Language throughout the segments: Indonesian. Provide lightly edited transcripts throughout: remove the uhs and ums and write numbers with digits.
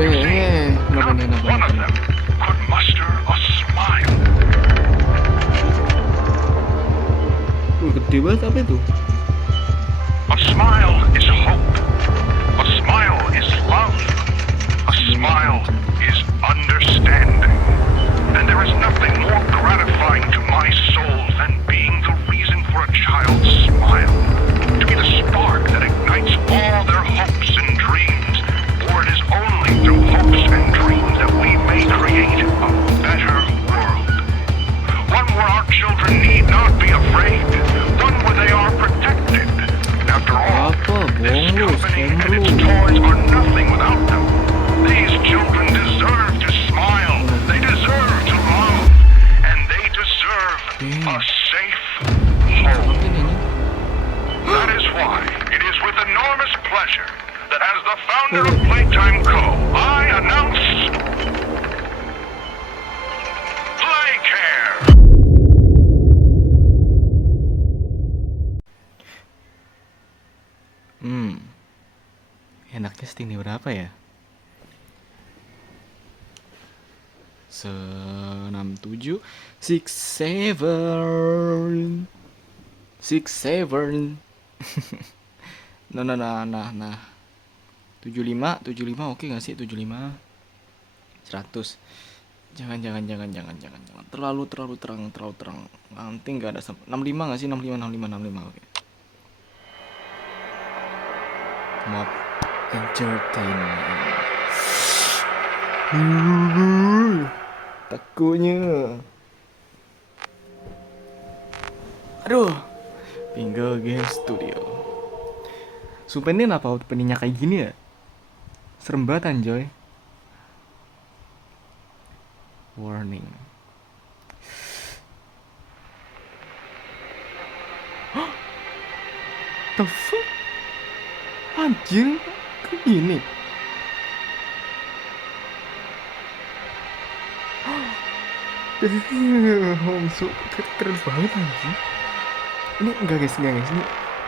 Kenapa nih, kenapa One of nih? them could muster a smile. Gede banget apa itu? A smile is hope. A smile is love. A smile is understanding. And there is nothing more gratifying to my soul than being the reason for a child's smile. To be the spark that ignites all their hopes and dreams. For it is only through hopes and dreams that we may create a better world. One where our children need not be afraid. One where they are protected. After all, this company and its toys are nothing without them. These children deserve to smile. They deserve to love. And they deserve a safe home. That is why it is with enormous pleasure that as the founder of Playtime Co., I announce Playcare. Enaknya setini berapa ya? 67 67 67 nah 75 oke gak sih? 75 100. Jangan terlalu terang nanti nggak ada 65 nggak sih? 65 oke. Mob Entertainment. Takutnya. Aduh. Bingo Game Studio. Sumpah ini kenapa openingnya kayak gini ya? Serem banget anjoy. Warning. The fuck? Anjir, kayak gini. Keren banget anjir. Ini enggak guys, ini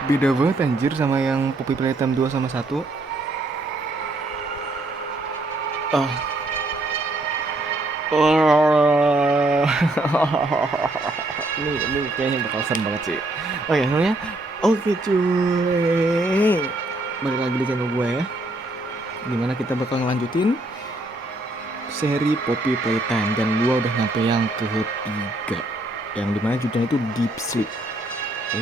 beda banget anjir sama yang Poppy Playtime 2 sama 1. Ini kayaknya bakal serem banget sih. Oh ya, soalnya oke cuy. Balik lagi di channel gue ya. Dimana kita bakal ngelanjutin seri Poppy Playtime dan gue udah nyampe yang ketiga, yang dimana judulnya itu Deep Sleep. Oke.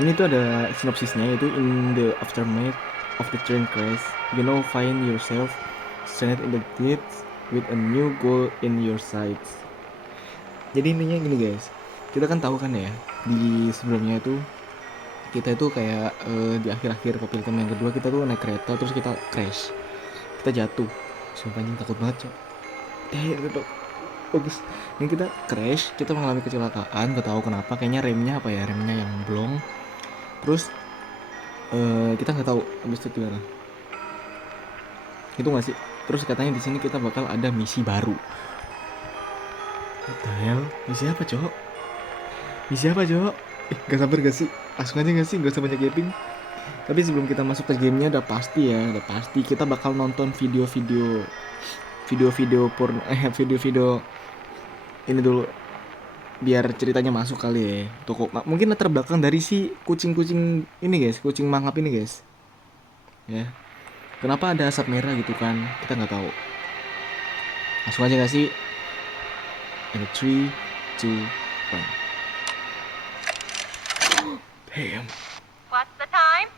Ini tuh ada sinopsisnya, yaitu in the aftermath of the train crash, you know, find yourself stranded in the depths with a new goal in your sights. Jadi intinya gini guys, kita kan tahu kan ya, di sebelumnya itu kita itu kayak di akhir-akhir Poppy Playtime yang kedua kita tuh naik kereta terus kita crash, kita jatuh. Sumpah ini takut banget cok. Itu bagus. Ini kita crash, kita mengalami kecelakaan, gak tahu kenapa, kayaknya remnya yang blong. Terus kita nggak tahu habis itu gimana. Itu nggak sih? Terus katanya di sini kita bakal ada misi baru. What the hell? Misi apa cok? Gak sabar gak sih? Langsung aja gak sih? Gak usah banyak gaping. Tapi sebelum kita masuk ke gamenya udah pasti kita bakal nonton video-video video-video ini dulu biar ceritanya masuk kali ya. Toko mungkin latar belakang dari si kucing-kucing ini guys, kucing mangap ini guys. Ya. Kenapa ada asap merah gitu kan? Kita nggak tahu. Langsung aja gak sih? In 3, 2, 1. Damn. What's the time?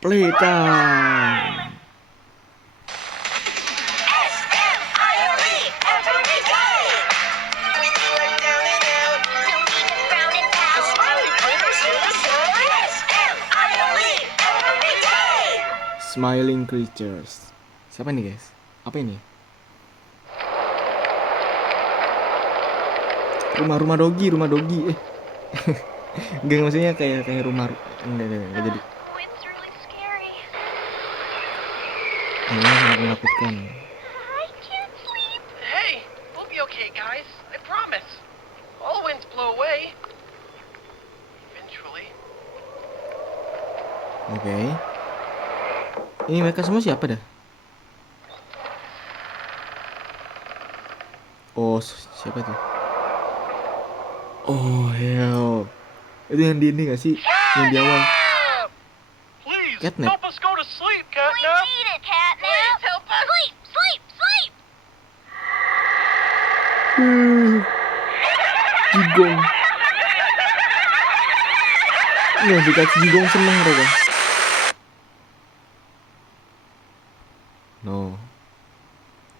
Playtime. S-M-I-L-E every day. When you are down and out, don't even frown and pout. Smiley critters do the same. S-M-I-L-E every day. Smiling Creatures. Siapa nih guys? Apa ini? Rumah dogi. Enggak, maksudnya kayak rumah. Enggak jadi. Oh, it's really scary. Ini sangat menakutkan. I can't sleep. Hey, we'll be okay, guys. I promise. All winds blow away. Eventually. Oke. Ini mereka semua siapa dah? bos. Siapa itu? Oh hell, itu yang di ini gak sih? Yang di awal. Please, Catnap. help us go to sleep, We Catnap. need it, Catnap. Please help us. Sleep, sleep, sleep. Jigong. Nah, dikasih Jigong seneng mereka. No.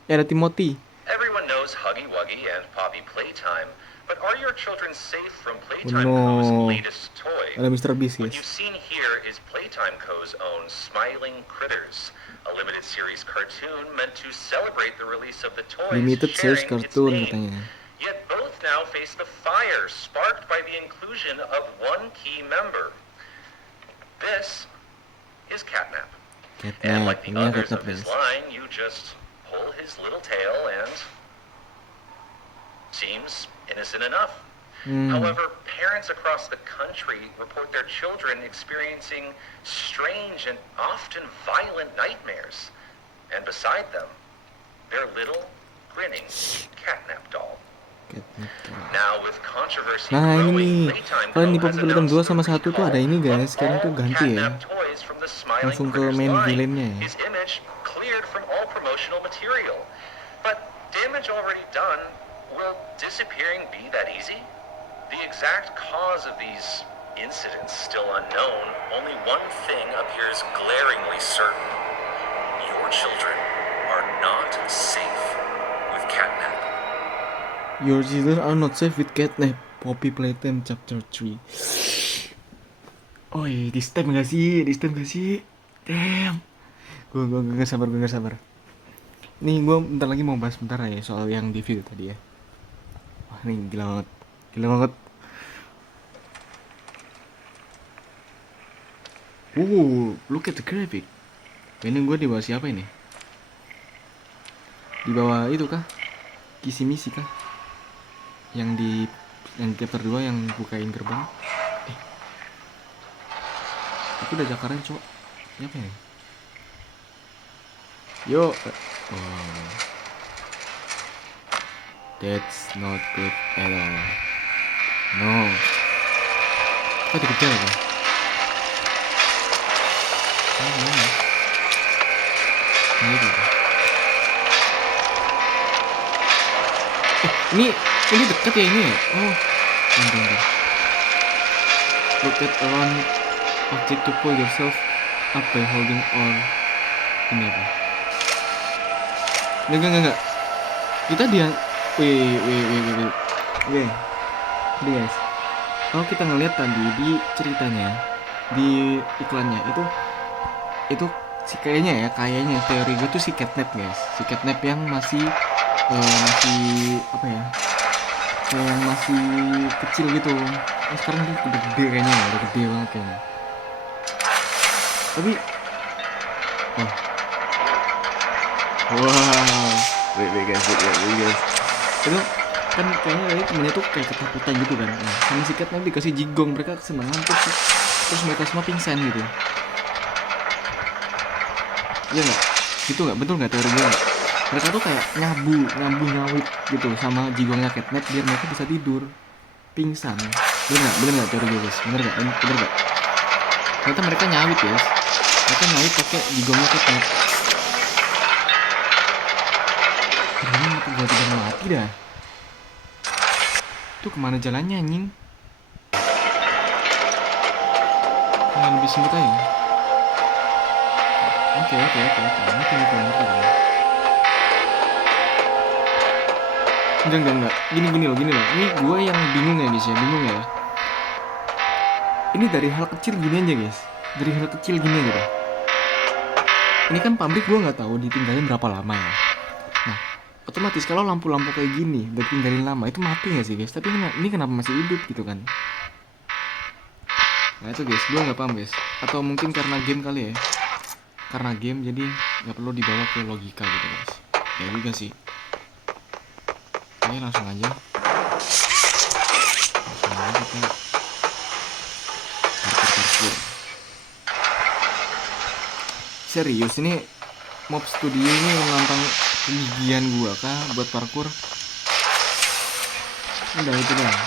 Ada Timothy. Everyone knows Huggy Wuggy and Poppy Playtime, but are your children safe from Playtime no. Co.'s latest toy? Ada Mr. Beast, What guys. you've seen here is Playtime Co.'s own Smiling Critters, a limited series cartoon meant to celebrate the release of the toys Limited series sharing its cartoon name. katanya. Yet both now face the fire sparked by the inclusion of one key member. This is Catnap. And like the Catnap, ini yang others Catnap, of his guys. line, you just pull his little tail and seems innocent enough. However, parents across the country report their children experiencing strange and often violent nightmares. And beside them, their little grinning Catnap doll. Catnap. Now with controversy Nah, ini growing, nih. Playtime Kalau Co. di has Poppy Playtime 2 announced sama the 1 tuh ada ini, recall guys. Sekarang of tuh all ganti ya. Catnap toys from the Smiling Langsung ke Critters main line. villainnya ya. His image cleared from all promotional material. But damage already done, will disappearing be that easy? The exact cause of these incidents still unknown. Only one thing appears glaringly certain. Your children are not safe with Catnap. Your children are not safe with Catnap. Poppy Playtime Chapter 3. Oh iya, di stem gak sih? Di stem gak sih? Damn. Gue gak sabar, gue gak sabar. Nih gue bentar lagi mau bahas bentar ya soal yang di video tadi ya. Wah nih gila banget. Gila banget. Look at the graphic. Ini gue di bawah siapa ini? Di bawah itu kah? Kisi misi kah? Yang di chapter 2 yang bukain gerbang. Tapi udah Jakarta cok. Siapa ini? Yo. Oh. That's not good at all. No. Kok dikejar apa? Ini apa? Ini dekat ya ini ya? Oh. Bentar. Look at around object to pull yourself up by holding on. Ini apa? Enggak. Kita dia. Wait. Oke. Ini guys. Kalau kita ngeliat tadi di ceritanya, di iklannya itu si kayaknya teori gue tuh si Catnap guys. Si Catnap yang masih apa ya? Kayak yang masih kecil gitu. Sekarang dia udah gede kayaknya, udah gede banget kayaknya. Tapi wow. Wait guys. Itu kan kayaknya dari temennya tuh kayak ketakutan gitu kan. Nah, sama si Catnap dikasih jigong, mereka kesenangan terus mereka semua pingsan gitu. Iya nggak? Gitu nggak? Betul nggak teori gue? Mereka tuh kayak nyawit gitu sama jigongnya Catnap biar mereka bisa tidur, pingsan. Bener nggak teori gue guys? Bener nggak? Ternyata mereka nyawit guys. Mereka nyawit pakai jigongnya Catnap. Ini gue tidak mati dah. Tuh kemana jalannya anjing? Yang lebih singkat aja. Oke. Ngerti. Enggak. Gini loh. Ini gue yang bingung ya guys ya. Ini dari hal kecil gini aja guys. Deh. Ini kan pabrik gue nggak tahu ditinggalin berapa lama ya. Nah, otomatis kalau lampu-lampu kayak gini udah tinggalin lama itu mati nggak sih guys? Tapi ini kenapa masih hidup gitu kan? Nah itu guys, gue nggak paham guys. Atau mungkin karena game kali ya? Karena game jadi nggak perlu dibawa ke logika gitu guys. Ya juga sih. Oke langsung aja kita parkour. Serius ini Mob Studio ini menantang kegigihan gua kah buat parkour? Udah itu doang.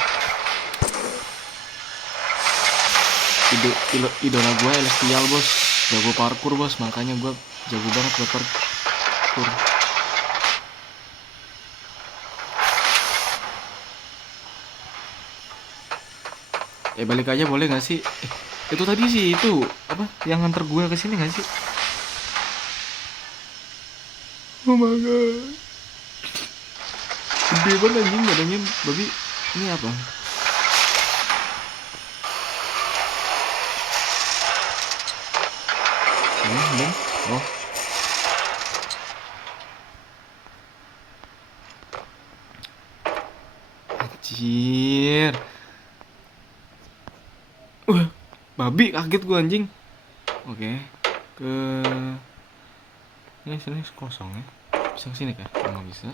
Idola gue Celestial bos, jago parkour bos, makanya gue jago banget buat parkour. Balik aja boleh nggak sih? Itu tadi sih itu apa yang nganter gue ke sini nggak sih? Oh my god, gede banget anjing badannya babi. Ini apa? Oh. Anjir. Babi, kaget gue anjing. Oke. Ke ini sini kosong ya. Bisa ke sini kah? Nggak bisa.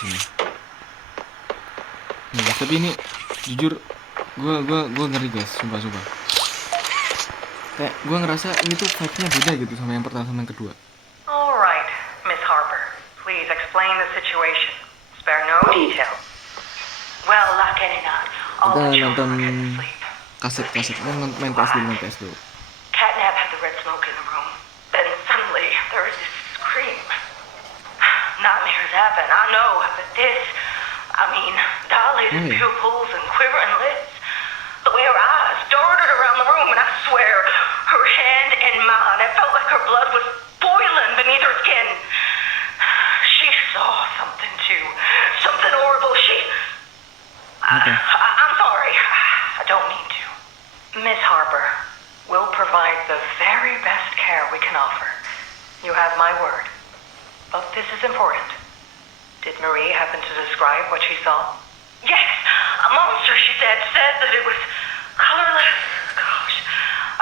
Sini. Nah, tapi ini jujur gue ngeri guys, sumpah. Kayak gue ngerasa ini tuh vibe-nya beda gitu sama yang pertama sama yang kedua. Alright, Miss Harper. Please explain the situation. Spare no details. Well, luck any not. All Kita the children nonton are getting sleep. kaset kan main PS dulu. Catnap had the red smoke in the room. Then suddenly there was this scream. Nightmares happen, I know, but this, dilated pupils and quivering lips. The way her eyes darted around the room, and I swear, her hand in mine, it felt like her blood was boiling beneath her skin. She saw something too. Something horrible. I'm sorry. I don't mean to. Miss Harper, we'll provide the very best care we can offer. You have my word. But this is important. Did Marie happen to describe what she saw? Yes, a monster, she said that it was colorless. Gosh,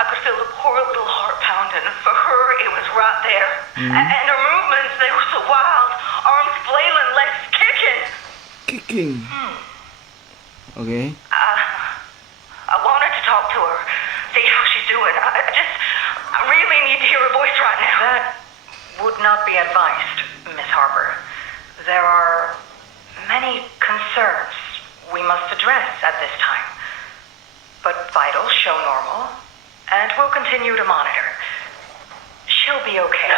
I could feel the poor little heart pounding. For her, it was right there. And her movements, they were so wild. Arms flailing, legs kicking. Okay. I wanted to talk to her, see how she's doing. I really need to hear her voice right now. That would not be advised, Miss Harper. There are many concerns we must address at this time. But vitals show normal, and we'll continue to monitor. She'll be okay.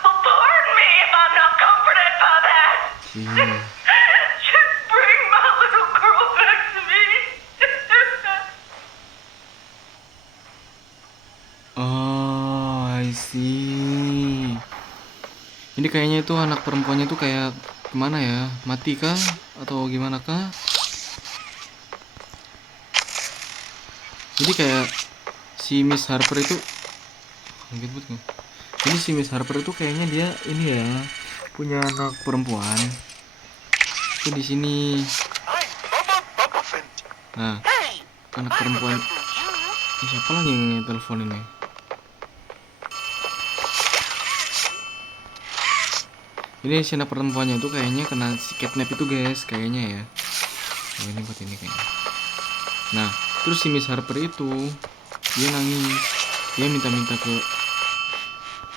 Pardon me if I'm not comforted by that. Just bring my little girl back to me. Oh, I see. Ini kayaknya itu anak perempuannya tuh kayak kemana ya? Mati kah? Atau gimana kah? Jadi kayak si Miss Harper itu Jadi si Miss Harper itu kayaknya dia ini ya punya anak perempuan. Itu di sini. Nah, anak perempuan. Siapa lagi yang telepon ini? Ini si anak perempuannya tuh kayaknya kena si catnap itu guys, kayaknya ya. Oh, ini buat ini kayaknya. Nah, terus si Miss Harper itu dia nangis, dia minta-minta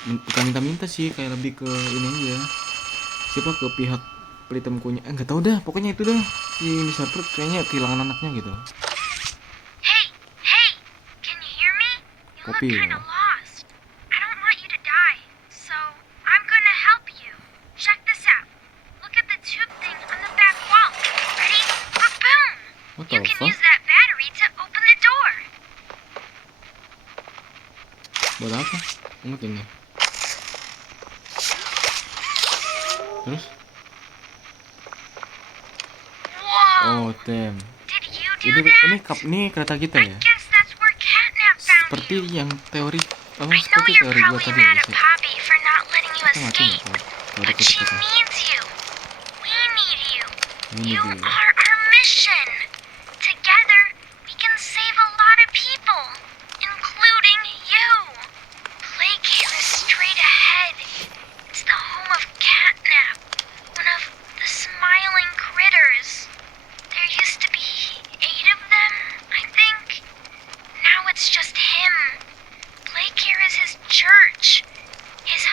bukan minta-minta sih, kayak lebih ke ini aja. Siapa ke pihak Pelita Mkunya? Nggak tahu dah, pokoknya itu dah. Si Miss Harper kayaknya kehilangan anaknya gitu. Hey, can you hear me? You look Kopi. kind of lost. I don't want you to die, so I'm gonna help you. Check this out. Look at the tube thing on the back wall. Ready? Boom! What You the can fuck? use that battery to open the door. Buat apa? Ingat ini. Terus? Whoa! Oh, damn. Did you do that? Ini kereta kita I ya. guess that's where Catnap found Seperti you. yang teori I know seperti you're teori gua probably tadi ya mad guys at ya. Poppy for not letting you Kita mati escape, nggak kalau but deket she kita? needs you. We need you. Ini You dia. are our mission. Together, we can save a lot of people, including you. Playcare is straight ahead. It's the home of Catnap, one of the smiling critters. There used to be 8 of them, I think. Now it's just him. Playcare is his church, his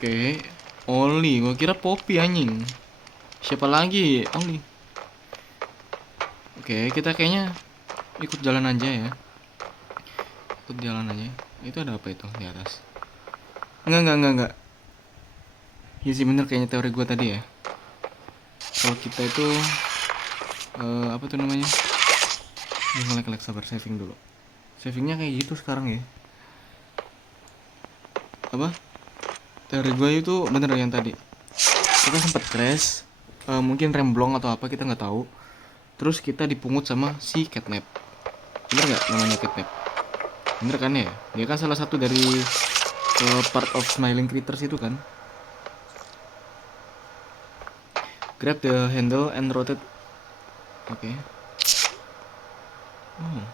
Oke, Oli, gua kira Poppy anjing. Siapa lagi? Oli. Oke, kita kayaknya ikut jalan aja ya. Ikut jalan aja. Itu ada apa itu di atas? Enggak. Ya sih bener kayaknya teori gua tadi ya. Kalau kita itu apa tuh namanya? Ngelek sabar, saving dulu. Savingnya kayak gitu sekarang ya. Apa? Teori gue itu bener yang tadi. Kita sempat crash, mungkin remblong atau apa kita nggak tahu. Terus kita dipungut sama si catnap. Bener nggak namanya catnap? Bener kan ya? Dia kan salah satu dari part of smiling critters itu kan. Grab the handle and rotate. Oke. Oh.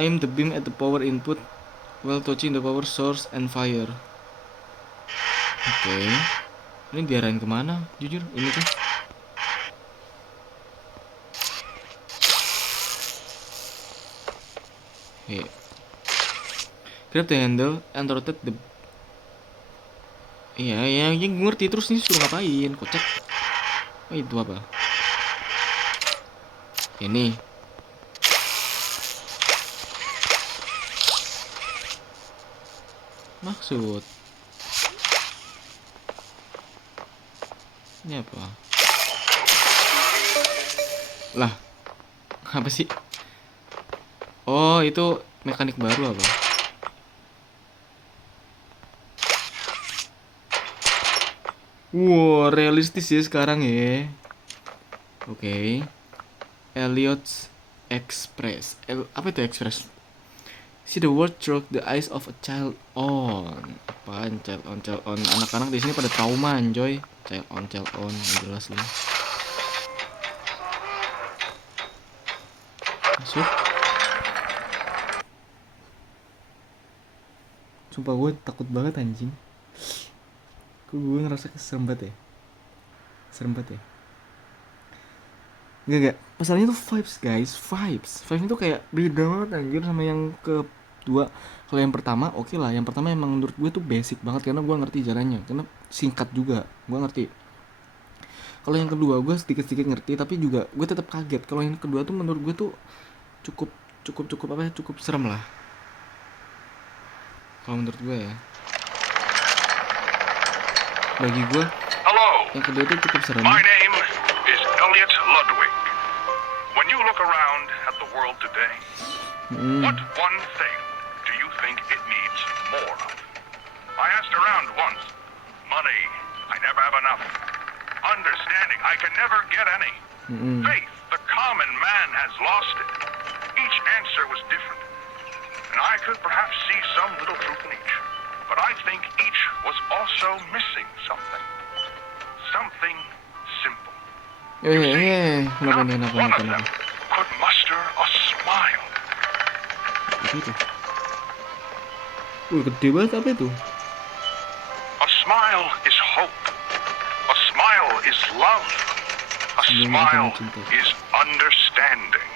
Aim the beam at the power input while touching the power source and fire. Oke. Ini diarahin kemana? Jujur, ini tuh. Hey. Grab the handle and rotate the. Iya, yang ngerti terus ini suruh ngapain? Kocak. Oh, itu apa? Ini. Maksud ini apa? Lah, apa sih? Oh, itu mekanik baru apa? Wow, realistis ya sekarang ya. Oke. Elliot's Express. Apa itu Express? See the world through the eyes of a child on. Apaan child on? Anak-anak di sini pada trauma anjoy. Child on, jelas ini. Masuk. Sumpah gue takut banget anjing. Gue ngerasa serem banget ya. Enggak. Masalahnya tuh vibes guys, vibes itu kayak beda banget anjir sama yang kedua. Kalau yang pertama oke lah, yang pertama emang menurut gue tuh basic banget karena gue ngerti jalannya, karena singkat juga, gue ngerti. Kalau yang kedua gue sedikit ngerti tapi juga gue tetap kaget. Kalau yang kedua tuh menurut gue tuh cukup serem lah. Kalau menurut gue ya. Bagi gue yang kedua tuh cukup serem. My name is Elliot Ludwig. When you look around at the world today, what one thing do you think it needs more of? I asked around once. Money, I never have enough. Understanding, I can never get any. Faith, the common man has lost it. Each answer was different. And I could perhaps see some little truth in each. But I think each was also missing something. Something simple. Not one of them could muster a smile. Itu. Gede banget apa itu? A smile is hope. A smile is love. A smile is understanding.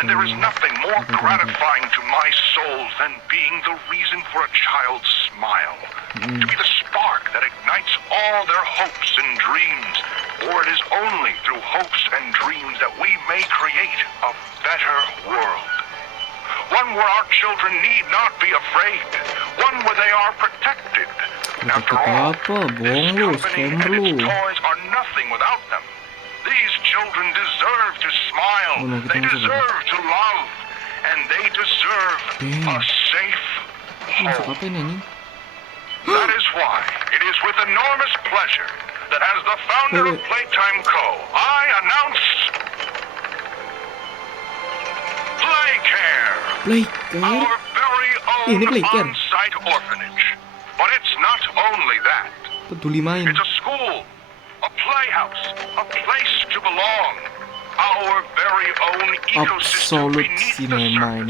And there is nothing more gratifying to my soul than being the reason for a child's smile. To be the spark that ignites all their hopes and dreams. For it is only through hopes and dreams that we may create a better world. One where our children need not be afraid. One where they are protected. After all, this company and its toys are nothing without them. These children deserve to smile. They deserve to love. And they deserve a safe home. That is why it is with enormous pleasure that as the founder of Playtime Co., I announce Playcare, our very own on-site orphanage. But it's not only that. It's a school, a playhouse, a place to belong. Our very own ecosystem beneath the surface,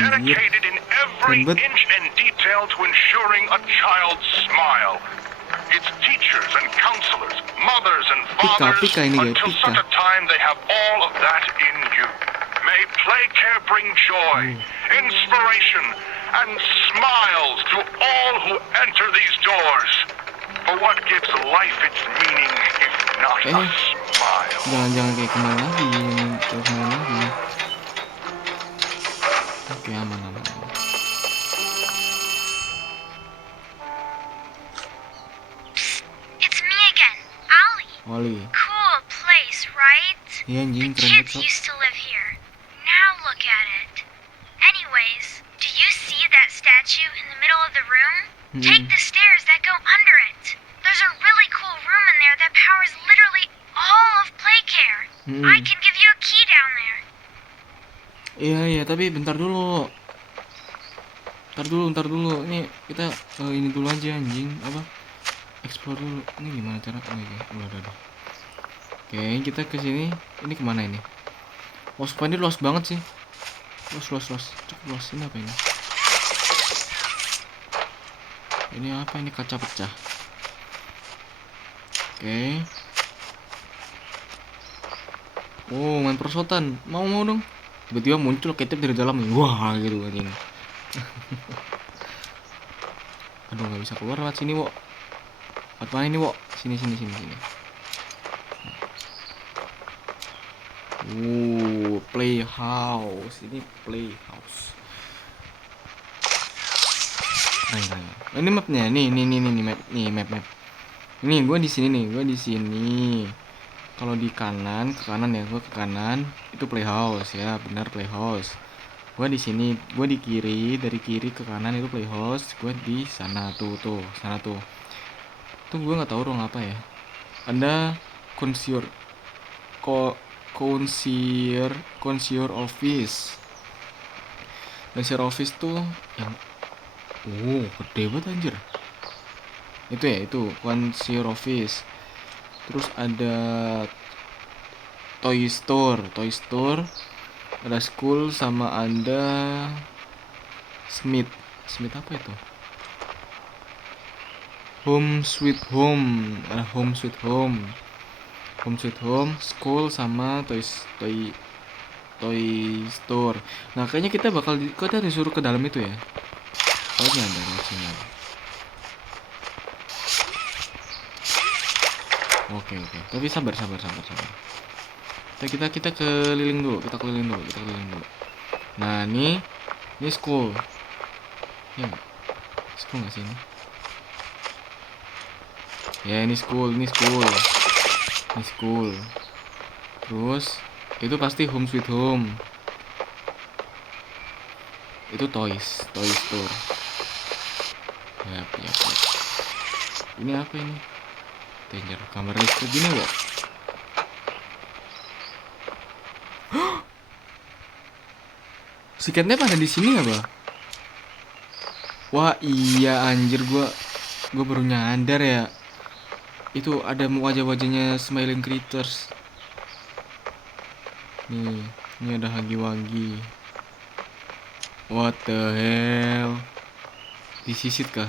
dedicated in every inch and detail to ensuring a child's smile. Its teachers and counselors, mothers and fathers, until such a time they have all of that in you. May Playcare bring joy, inspiration, and smiles to all who enter these doors. For what gives life its meaning if not a smile? Jangan kayak kemarin lagi. Oke, aman. It's me again, Ollie. Oli. Cool place, right? Iya anjing, The keren kids banget. used to live here. Now look at it. Anyways, do you see that statue in the middle of the room? Take the stairs that go under it. There's a really cool room in there that powers literally all of Playcare. I can give you a key down there. Iya, tapi bentar dulu. Ntar dulu. Ini kita ini dulu aja anjing. Apa? Explore dulu. Ini gimana cara? Udah. Oke, kita ke sini. Ini kemana ini? Oh, ini luas banget sih. Luas. Cukup luas. Ini apa ini? Ini apa ini? Kaca pecah. Oke. Oh, main perosotan. Mau dong. Tiba-tiba muncul ketep dari dalam. Wah, gitu anjing. Aduh, nggak bisa keluar lewat sini, Wo. Lewat mana ini, Wo? Sini. Playhouse. Ini playhouse. Nah. Ini mapnya. Nih map. Map. Ini gue di sini. Kalau di kanan, ke kanan ya, gue ke kanan. Itu playhouse ya, benar playhouse. Gue di sini, gue di kiri, dari kiri ke kanan itu playhouse. Gue di sana tuh. Tuh gue nggak tahu ruang apa ya. Ada concierge office. Concierge office tuh yang gede banget anjir. Itu concierge office. Terus ada toy store, ada school sama ada Smith apa itu? Home sweet home, school sama toy store. Nah kayaknya kita disuruh ke dalam itu ya. Oh ini ada sini. Oke. Tapi sabar. Kita keliling dulu. Nah, ini school. Ya. School enggak sih ini? Ya, ini school. Terus itu pasti home sweet home. Itu toy store. Yap. Ini apa ini? Danger, kamar listrik gini, Wo. Si catnap ada di sini apa? Wah, iya anjir, gua baru nyadar ya. Itu ada wajah-wajahnya smiling critters. Nih, ini ada Huggy-Wuggy. What the hell? Disisit kah?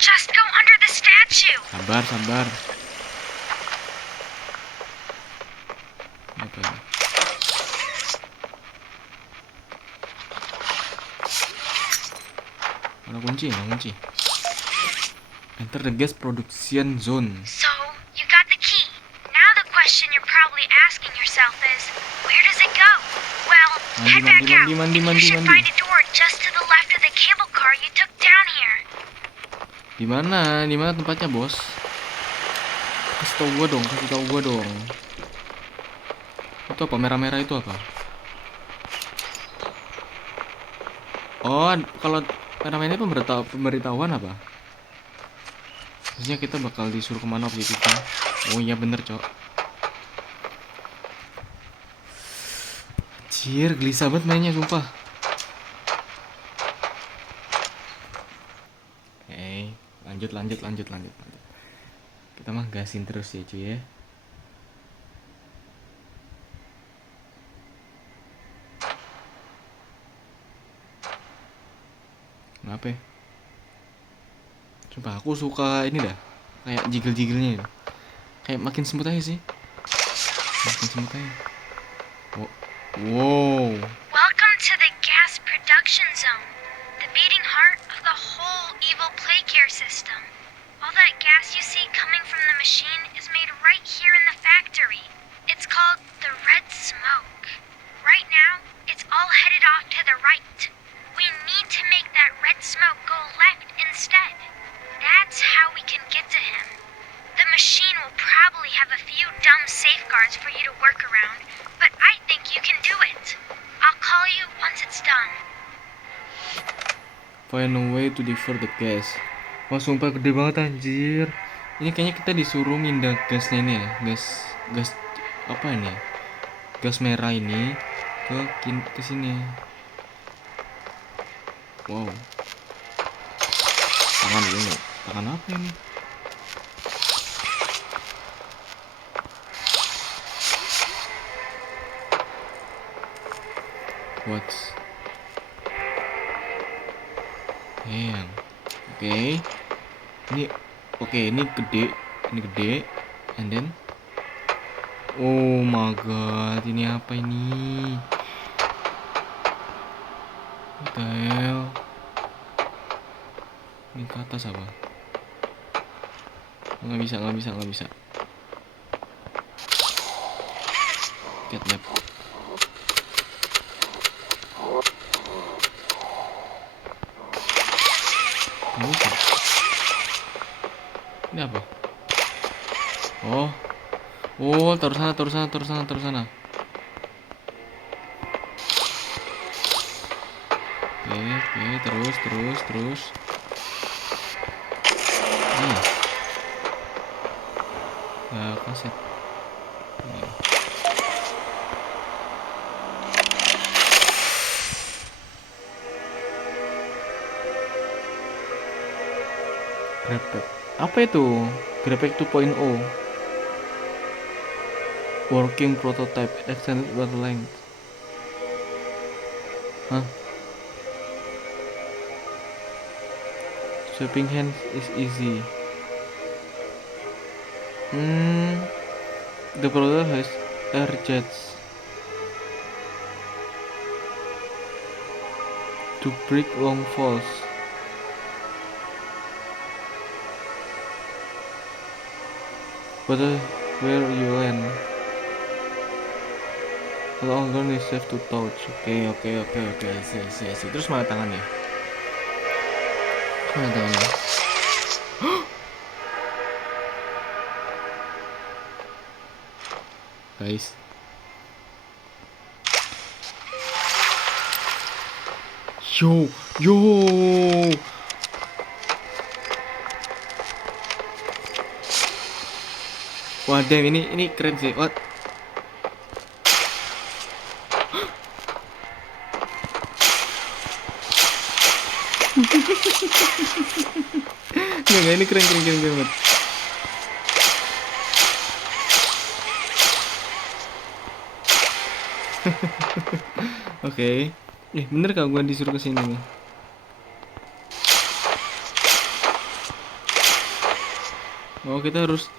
Just go under the statue. Sabar. Apa ini? Ada kunci. Enter the gas production zone. So, you got the key. Now the question you're probably asking yourself is, where does it go? Well, head back out. You should find a door just to the left of the cable car you took down here. Di mana tempatnya, Bos? Kasih tau gua dong. Itu apa? Merah-merah itu apa? Oh, kalau merah-merah ini pemberitahuan apa? Maksudnya kita bakal disuruh kemana objektifnya? Oh iya bener, Cok. Anjir, gelisah banget mainnya, sumpah. Lanjut. Kita mah gasin terus ya, cuy ya. Kenapa ya? Coba aku suka ini dah. Kayak jiggle-jigglenya itu. Kayak makin semut aja sih. Wow. Welcome to the gas production zone, the beating heart of the whole evil play care system. All that gas you see coming from the machine is made right here in the factory. It's called the red smoke. Right now, it's all headed off to the right. We need to make that red smoke go left instead. That's how we can get to him. The machine will probably have a few dumb safeguards for you to work around, but I think you can do it. I'll call you once it's done. Find a way to divert the gas. Wah sumpah gede banget anjir. Ini kayaknya kita disuruh mindah gasnya ini ya. Gas apa ini? Gas merah ini ke sini. Wow. Tangan ini. Tangan apa ini? What's Damn. Ini gede, and then oh my god, ini apa ini? What the hell? Ini ke atas apa? Nggak bisa. Catnap. Nggak bisa. Ini apa? Oh, taruh sana. Oke, terus. Kaset. Grabpack. Apa itu? Grabpack 2.0. Working prototype extended wavelength. Hah? Sweeping hands is easy. The product has air jets to break long falls. But where you land, the organ is safe to touch. Oke. See. Terus mana tangannya? Guys. Yo. Wah, damn, ini keren sih. What? Nggak, ini keren banget. Oke. Bener gak gue disuruh kesini nih? Oh, kita harus.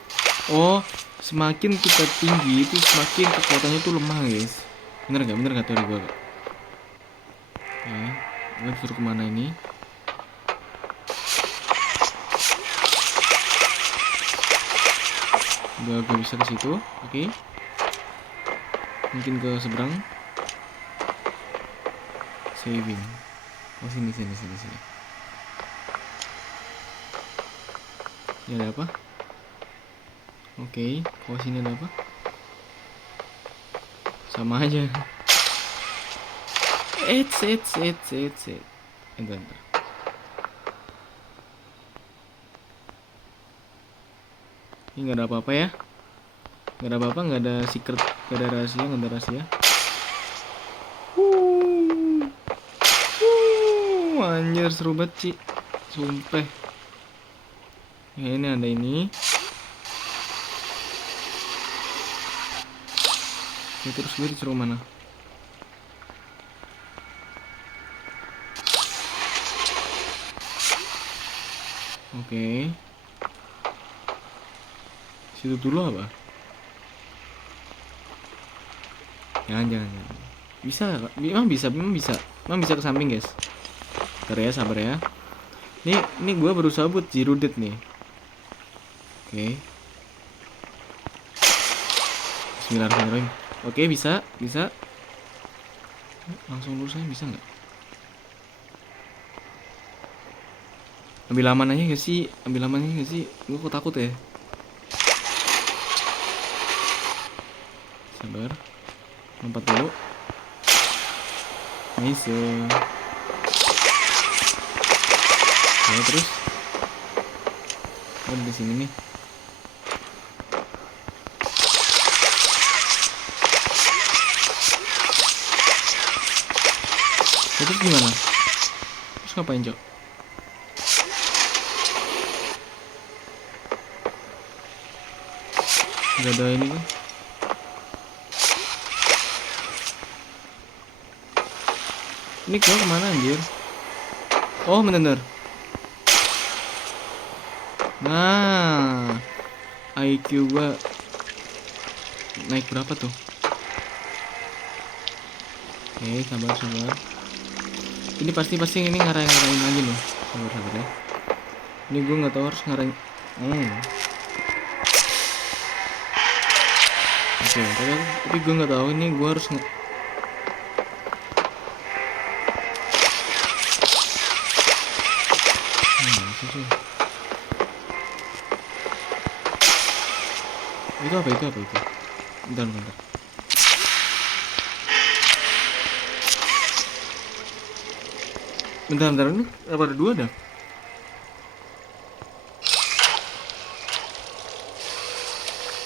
Oh, semakin kita tinggi itu semakin kekuatannya tuh lemah, guys. Bener gak teori gue? Oke, gue disuruh kemana ini? Gue bisa ke situ, oke. Mungkin ke seberang. Saving. Oh, sini. Ini ada apa? Oke, kalau sini ada apa? Sama aja. Bentar. Ini nggak ada apa-apa ya? Nggak ada apa-apa, nggak ada secret, nggak ada rahasia. Anjir, seru banget, Ci. Sumpah. Ya, ini ada ini. Ya, terus gue disuruh mana? Oke. Situ dulu apa? Jangan. Bisa nggak? Memang bisa ke samping guys. Bentar ya, sabar ya. Ini gue berusaha buat zero death nih. Oke. Bismillahirrahmanirrahim. Oke, bisa. Langsung lurus aja, bisa nggak? Ambil aman aja gak sih? Gue kok takut ya. Sabar. Lompat dulu. Nice. Ya, terus. Oh, di sini nih. Ya, terus gimana? Terus ngapain, Cok? Gak ada ini kan? Ini gua kemana anjir? Oh, bener. Nah, IQ gua naik berapa tuh? Oke, sabar. Ini pasti ini ngarahin lagi nih. Sabar ya. Ini gua nggak tahu harus ngarahin. Oke, tapi gue nggak tahu ini gue harus Itu apa? Bentar. Bentar, ini apa ada dua dah?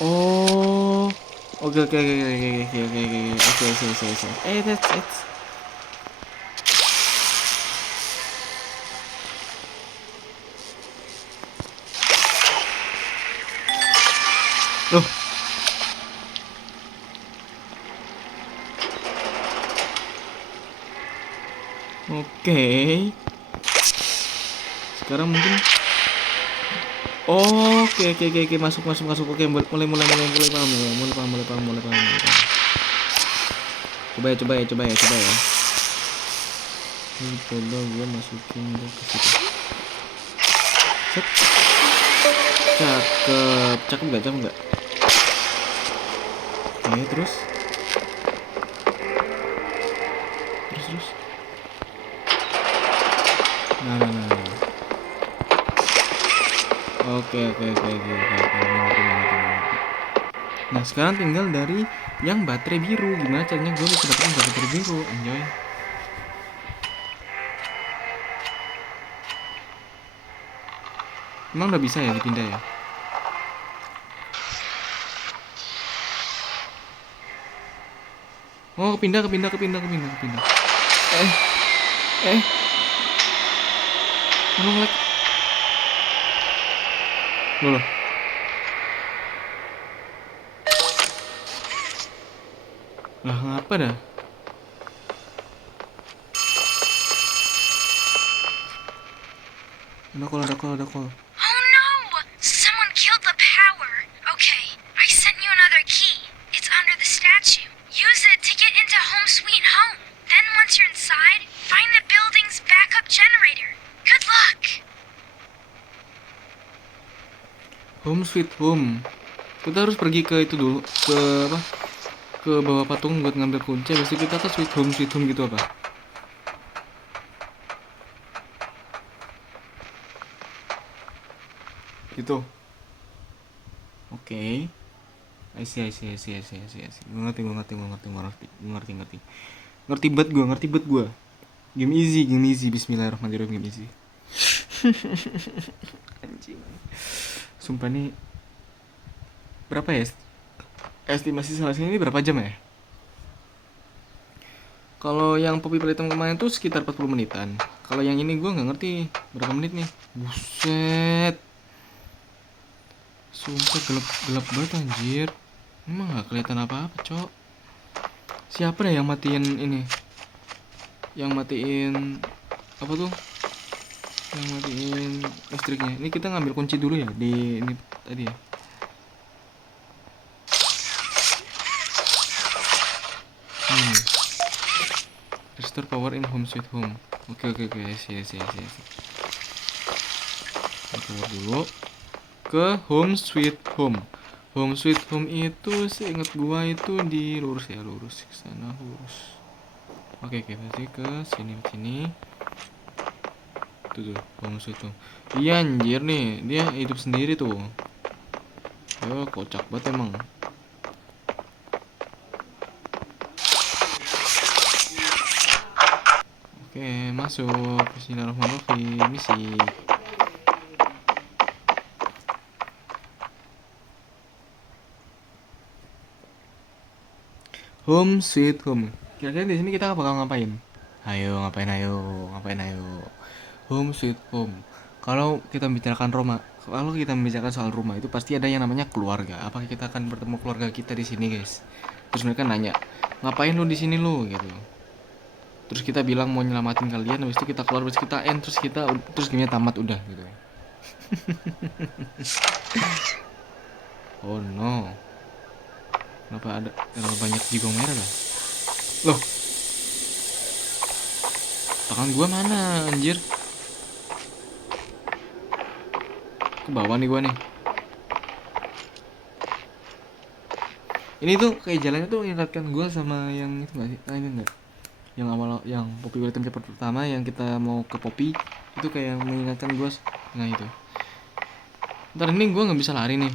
Oh, oke. That's it. Loh. Oke. Sekarang mungkin. Oke. Masuk. Oke, mulai paham. Coba ya. Ini coba gue masukin ke situ. Set. Cakep nggak? Oke, terus. Nah. Oke. Nah, sekarang tinggal dari yang baterai biru. Gimana caranya gue bisa dapetin baterai biru, anjoy? Emang udah bisa ya dipindah ya? Oh, kepindah. Ngelek. Loh. Lah, ngapa dah? Ada call. Oh no! Someone killed the power. Okay, I sent you another key. It's under the statue. Use it to get into Home Sweet Home. Then once you're inside, find the building's backup generator. Good luck! Home Sweet Home. Kita harus pergi ke itu dulu, ke bawah patung buat ngambil kunci. Habis itu kita ke Sweet Home gitu apa? Gitu. Oke. I see. Gue ngerti. Ngerti banget gue. Game easy. Bismillahirrahmanirrahim, game easy. Anjing. Sumpah nih. Berapa ya? Estimasi selesai ini berapa jam ya? Kalau yang Poppy Playtime kemarin tuh sekitar 40 menitan. Kalau yang ini gue nggak ngerti berapa menit nih. Buset. Sumpah gelap banget anjir. Emang gak kelihatan apa-apa, Cok. Siapa deh yang matiin ini? Yang matiin apa tuh? Yang matiin listriknya. Ini kita ngambil kunci dulu ya di ini tadi ya. restore power in home sweet home. Oke, I see. Keluar dulu ke home sweet home. Home sweet home itu seingat gua itu di lurus ke sana lurus. Oke, berarti ke sini. Tuh, home sweet home. Iya anjir nih, dia hidup sendiri tuh. Yo, kocak banget emang. Oke, masuk. Bismillahirrahmanirrahim. Misi. Home sweet home. Kira-kira di sini kita bakal ngapain? Ngapain ayo. Home sweet home. Kalau kita membicarakan soal rumah itu pasti ada yang namanya keluarga. Apakah kita akan bertemu keluarga kita di sini, guys? Terus mereka nanya, "Ngapain lu di sini lu?" gitu. Terus kita bilang mau nyelamatin kalian, habis itu kita keluar, habis kita end, terus gamenya tamat udah gitu. Oh no. Kenapa banyak jigong merah lah? Loh. Tangan gua mana anjir? Ke bawah nih gua nih. Ini tuh kayak jalannya tuh mengingatkan gua sama yang itu enggak sih? Ini enggak? Yang awal yang Poppy Welcome chapter pertama yang kita mau ke Poppy itu kayak mengingatkan gua. Nah itu. Ntar ini gua nggak bisa lari nih.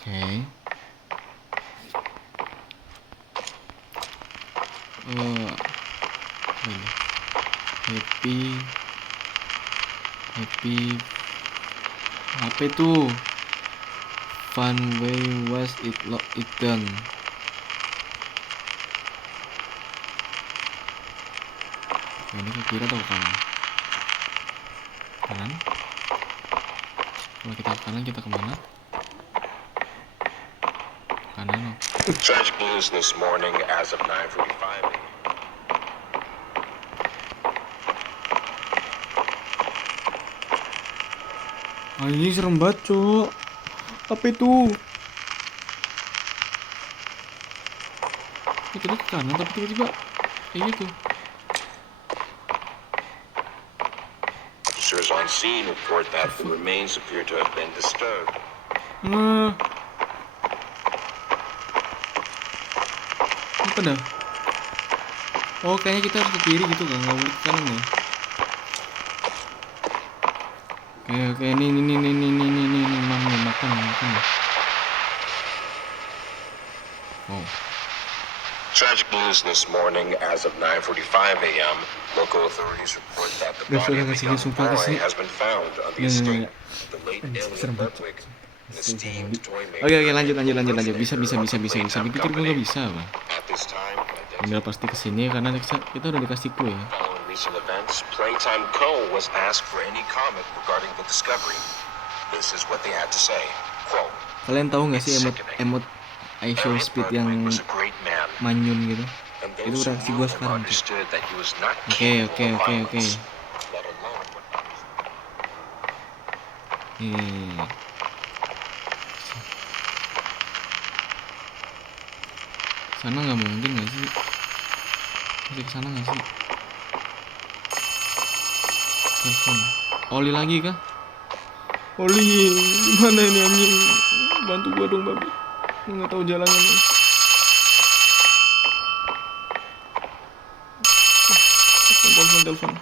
Oke. Happy apa itu? Fun way was it done. Ini ke kiri atau ke kanan? Kanan. Kalau kita ke kanan kita kemana? Kanan. Tragic news this morning as of 9:45. Ini serem banget, Cok. Apa itu? Ini tadi ke kanan tapi tiba-tiba kayak gitu. Officers on scene report that the remains appear to have been disturbed. Nah. Apa dah? Oh, kayaknya kita harus ke kiri gitu kan, nggak boleh ke kanan ya. Oke, ini makan. Oh. Tragic news this morning as of 9:45 a.m. Local authorities report that the body of a young boy has been found on the estate of the late alien Ludwig, an esteemed toy maker. Oke, lanjut. Bisa. Dipikir gue nggak bisa, Bang. At this time, Tinggal pasti kesini karena kita udah dikasih clue ya. following recent events, Playtime Co. was asked for any comment regarding the discovery. This is what they had to say. Quote, Kalian tahu nggak sih emot I show speed yang Ludwig was a great man, manyun gitu? and Itu those who reaksi knew gue him sekarang tuh. understood that he was not Oke. capable of violence, let alone what Sana nggak mungkin nggak sih? Masih kesana nggak sih? Telepon. Oli lagi kah? Oli, gimana ini anjing? Bantu gua dong, babi. Gua nggak tahu jalannya nih. Telepon.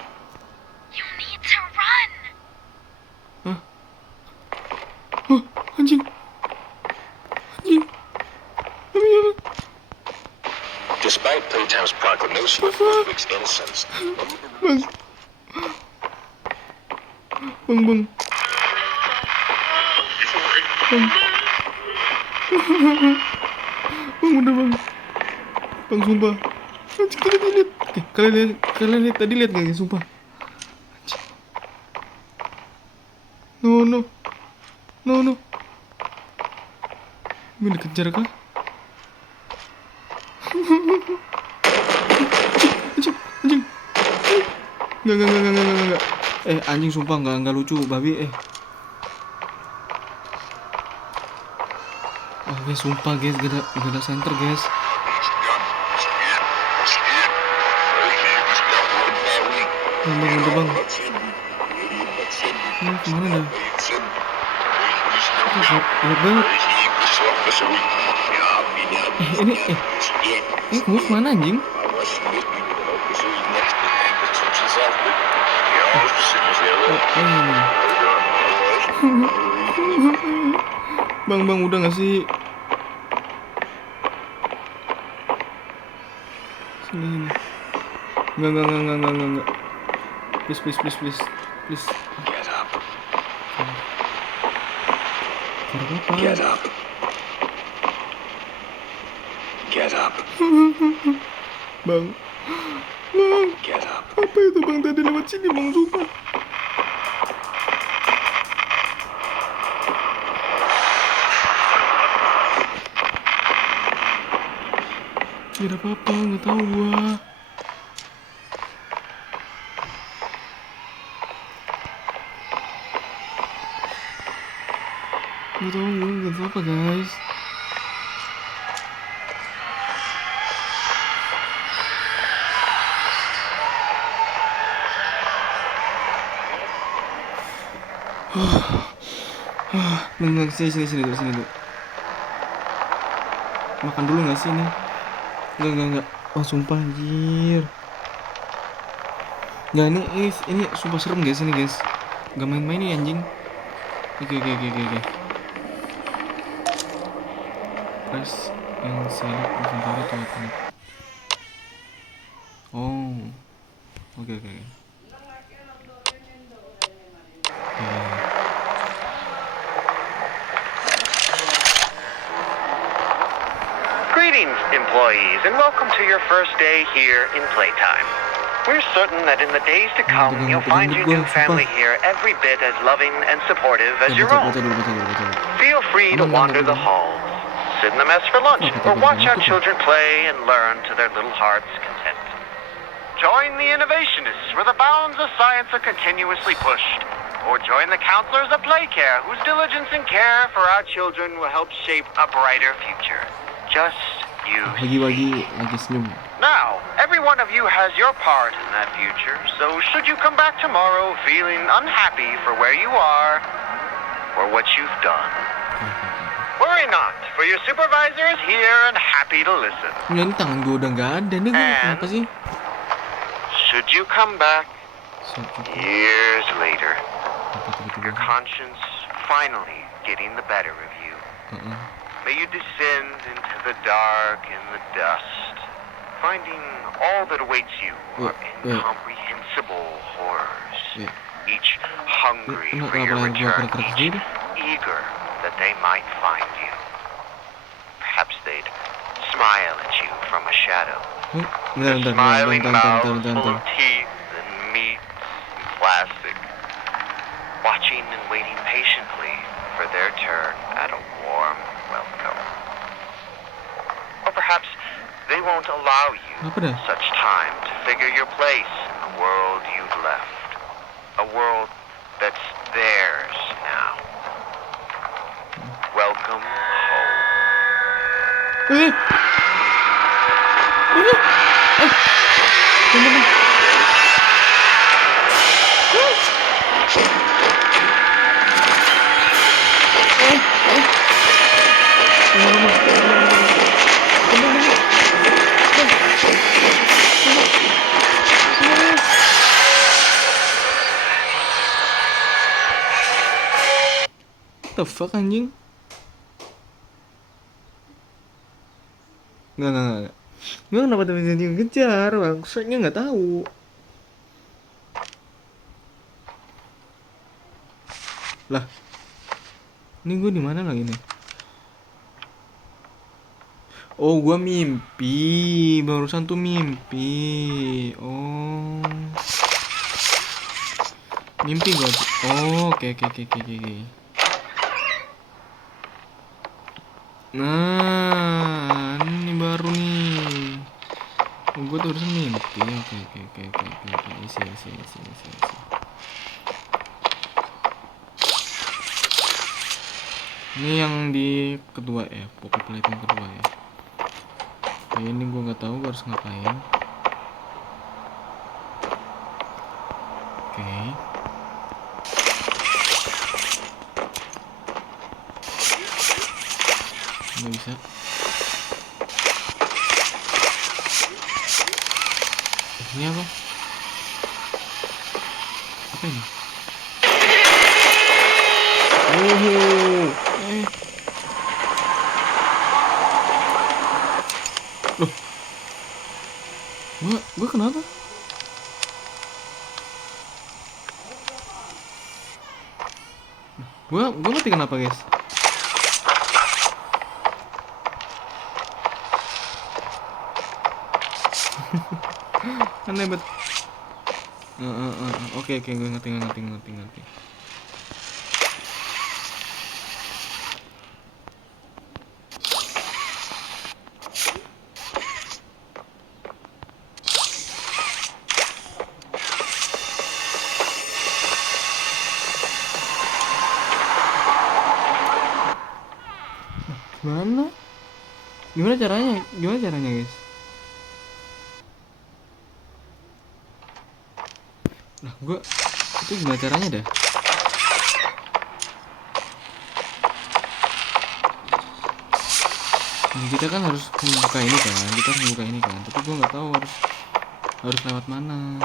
You need to run. Oh, anjing. Despite Playtime's proclamation of Ludwig's innocence, Bang. Bang, udah bang. Bang, sumpah. Anjing, kalian lihat. Kalian lihat tadi lihat gak ya, sumpah. Anjing. No. Ini dikejar kah? Anjing. Enggak. Anjing sumpah enggak lucu, babi. Oh guys, sumpah guys, gak ada center guys. Bang, udah bang. Ini kemana dah? Gelap banget. Ini kamu kemana anjing? Bang, udah gak sih? Sini. Enggak. Please. Get up. Apa? Get up. Get up. Bang. Get up. Apa itu bang tadi lewat sini bang, sumpah. Gak ada apa-apa, gak tahu gua. Gak tahu apa guys. Bentar, sini dulu. Makan dulu gak sih ini? Enggak. Oh sumpah anjir. Nggak, ini sumpah serem guys ini guys. Gak main-main nih anjing. Oke. Press and select inventory to open it. Oh. Oke. Greetings, employees, and welcome to your first day here in Playtime. We're certain that in the days to come, you'll find your new family here every bit as loving and supportive as your own. Feel free to wander the halls, sit in the mess for lunch, or watch our children play and learn to their little hearts' content. Join the innovationists where the bounds of science are continuously pushed. Or join the counselors of Playcare whose diligence and care for our children will help shape a brighter future. Just you Lagi senyum. Now, every one of you has your part in that future, so should you come back tomorrow feeling unhappy for where you are or what you've done, worry not, for your supervisor is here and happy to listen. Ini tangan gue udah nggak ada nih, kenapa sih? Should you come back years later, your conscience finally getting the better of you, may you descend into the dark and the dust, finding all that awaits you are incomprehensible horrors, each hungry for your return, each eager that they might find you. Perhaps they'd smile at you from a shadow. Smiling mouths full of teeth and meat and plastic, watching and waiting patiently for their turn at a warm welcome. Or perhaps they won't allow you such time to figure your place in the world you've left. A world that's theirs now. Welcome home. What the fuck anjing? Enggak. Gue kenapa tapi jadi ngejar, maksudnya nggak tahu. Lah, ini gue di mana lagi nih? Oh, gue mimpi, barusan tuh mimpi. Oh, mimpi gue. Oh, oke. Nah, ini baru nih. Oh, gue tuh harus mimpi. Oke. Isi. Ini yang di kedua ya, pokok plate yang kedua ya. Oke, ini gue nggak tahu gue harus ngapain. Oke. Nggak bisa. Ini apa? Apa ini? Loh. Gua kenapa? Gua mati kenapa, guys? Aneh banget. Oke, gue ngerti. Gimana caranya, guys? Nah, itu gimana caranya dah? Nah, kita kan harus membuka ini kan, tapi gue nggak tahu harus lewat mana.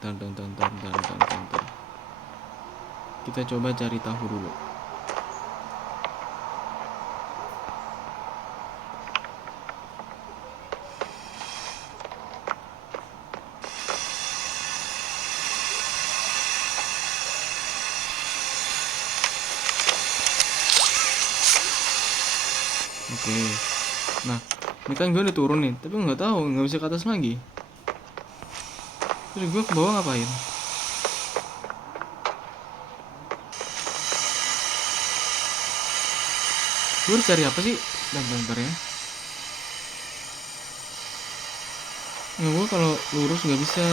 Bentar. Kita coba cari tahu dulu. Oke. Nah, ini kan gue udah turun nih, tapi nggak tahu, nggak bisa ke atas lagi. Terus gue ke bawah ngapain? Gue harus cari apa sih? Bentar ya. Nah, gue kalau lurus nggak bisa.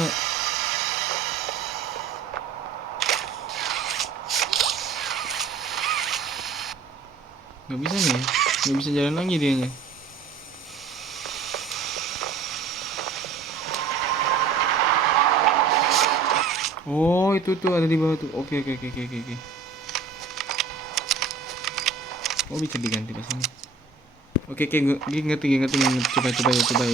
Nggak bisa nih, nggak bisa jalan lagi dianya. Oh, itu tuh ada di bawah tuh. Oke. Oh, bisa diganti pas ini. Oke, gue ngerti. Coba ya. Coba.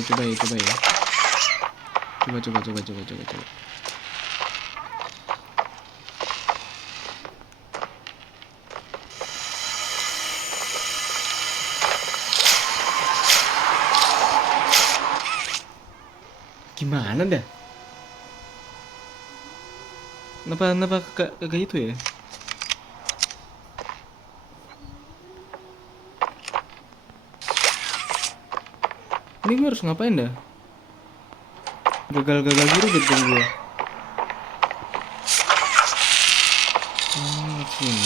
Gimana dah? Kenapa kagak itu ya? Ini gue harus ngapain dah? Gagal gitu dong gue. Oh, sini.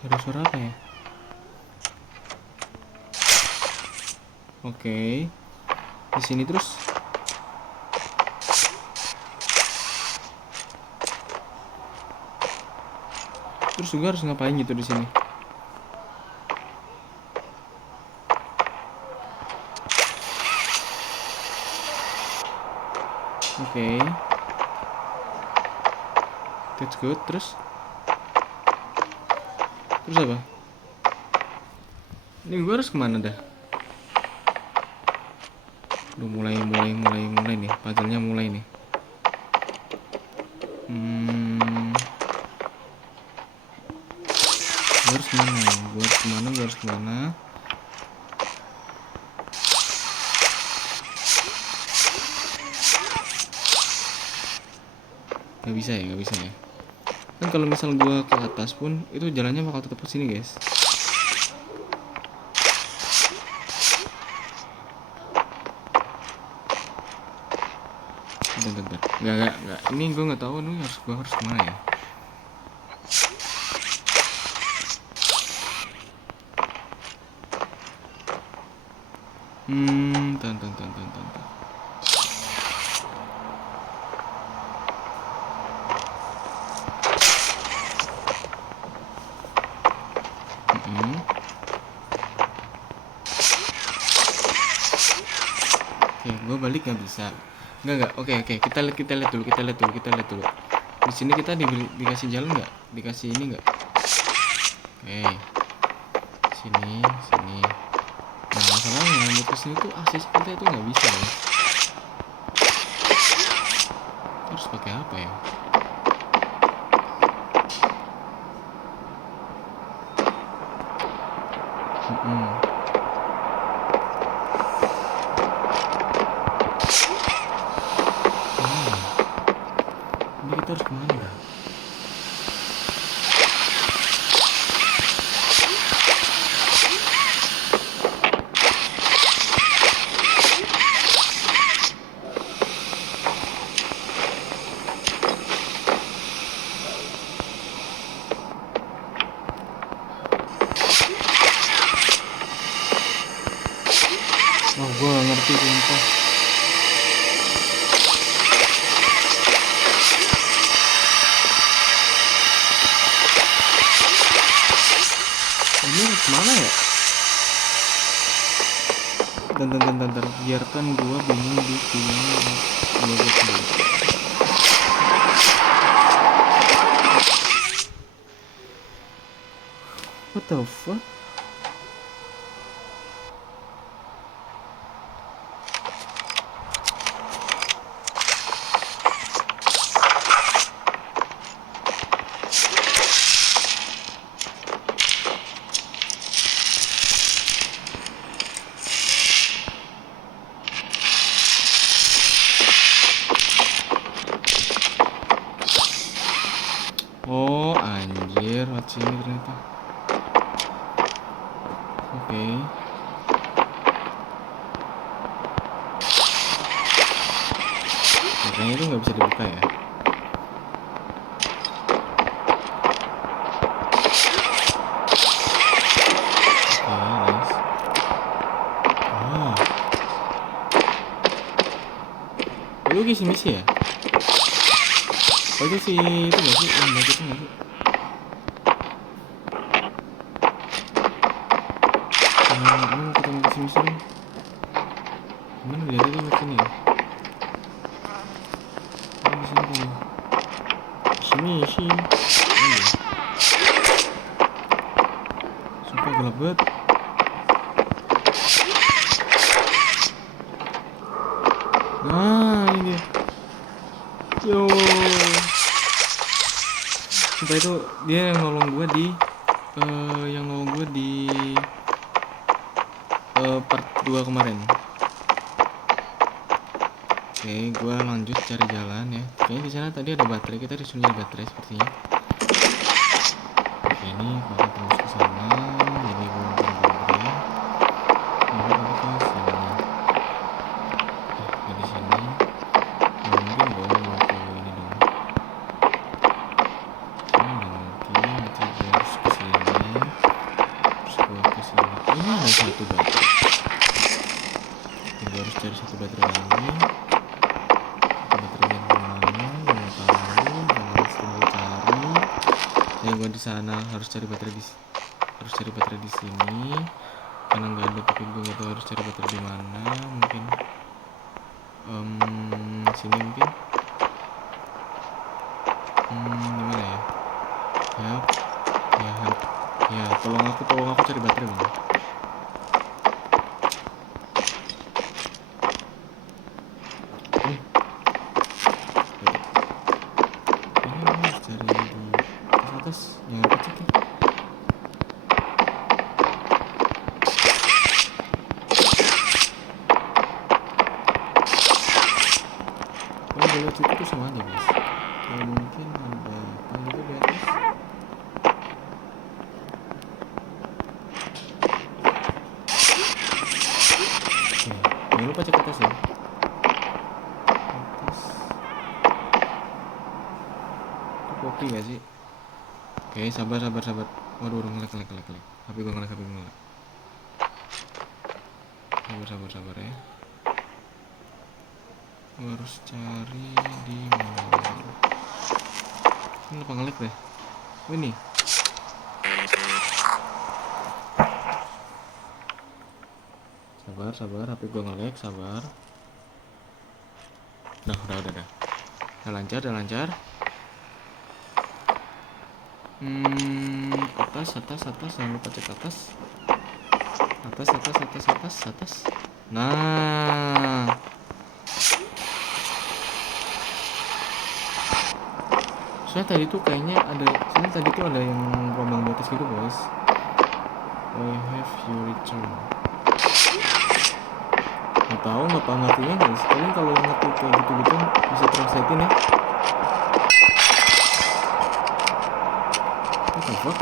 Ada suara apa ya? Oke. Di sini terus. Terus juga harus ngapain gitu di sini? Oke. That's good. Terus apa? Ini gue harus kemana dah? Udah mulai nih. Puzzle-nya mulai nih. Gue harus kemana? Gak bisa ya. Kan kalau misal gue ke atas pun itu jalannya bakal tetap ke sini, guys. Bentar. Enggak. ini gue nggak tahu nih gue harus kemana ya. Tan. Oke, gue balik nggak bisa. Nggak. Oke. Kita lihat dulu. Di sini kita dikasih jalan nggak? Dikasih ini nggak? Oke. Sini. Nah, masalahnya buat kesini tuh akses kita itu nggak bisa ya. Harus pakai apa ya? Ini kita harus kemana ya? Gue gak ngerti sumpah. Ini harus kemana ya? Bentar. Biarkan gue bingung di sini. What the fuck? Oh anjir, lewat sini ternyata. Oke. Kayaknya itu nggak bisa dibuka ya. Oke, nice. Lu ngisi misi ya? Oh itu sih, itu gak sih? Yang bagus itu gak sih? Kita mau kesini sini. Gimana lihat aja sini ya? Di sini kan? Misi. Sumpah gelap banget. Nah ini dia. Yo. Sumpah itu dia yang nolong gue di part 2 kemarin. Oke, gue lanjut cari jalan ya. Kayaknya di sana tadi ada baterai, kita disuruh nyari baterai sepertinya. Oke, ini gue akan terus ke sana. Jadi gue mau cari baterai. Ini gue ke sini. Di sini. Mungkin gue mau ke ini dong. Nanti gue harus ke sini. Terus gue ke sini. Ini ada satu baterai. Gue harus cari satu baterai lagi. Baterainya mana? Gue nggak tahu. Harus tinggal cari. Ya gue di sana harus cari baterai di sini. Karena nggak ada, tapi gue nggak tahu harus cari baterai di mana. Mungkin sini mungkin. Di mana ya? Ya, tolong aku cari baterai bang. Itu tuh sama aja guys. Ya, mungkin ada apa gitu di atas. Oke, jangan lupa cek atas ya. Atas. Kopi gak sih? Oke, sabar. Waduh, ngelek. HP gue ngelek. Sabar ya. Gue harus cari di mana. Ini lupa ngelek deh. Oh, ini. Sabar, HP gue ngelek, sabar. Udah. Udah lancar. Atas, jangan lupa cek atas. Atas. Nah. Soalnya tadi tuh kayaknya ada yang gelombang di atas gitu, guys. Why have you returned? Nggak tahu ngapa ngertinya guys. Kalian kalau ngerti kayak gitu bisa translatein ya. What the fuck?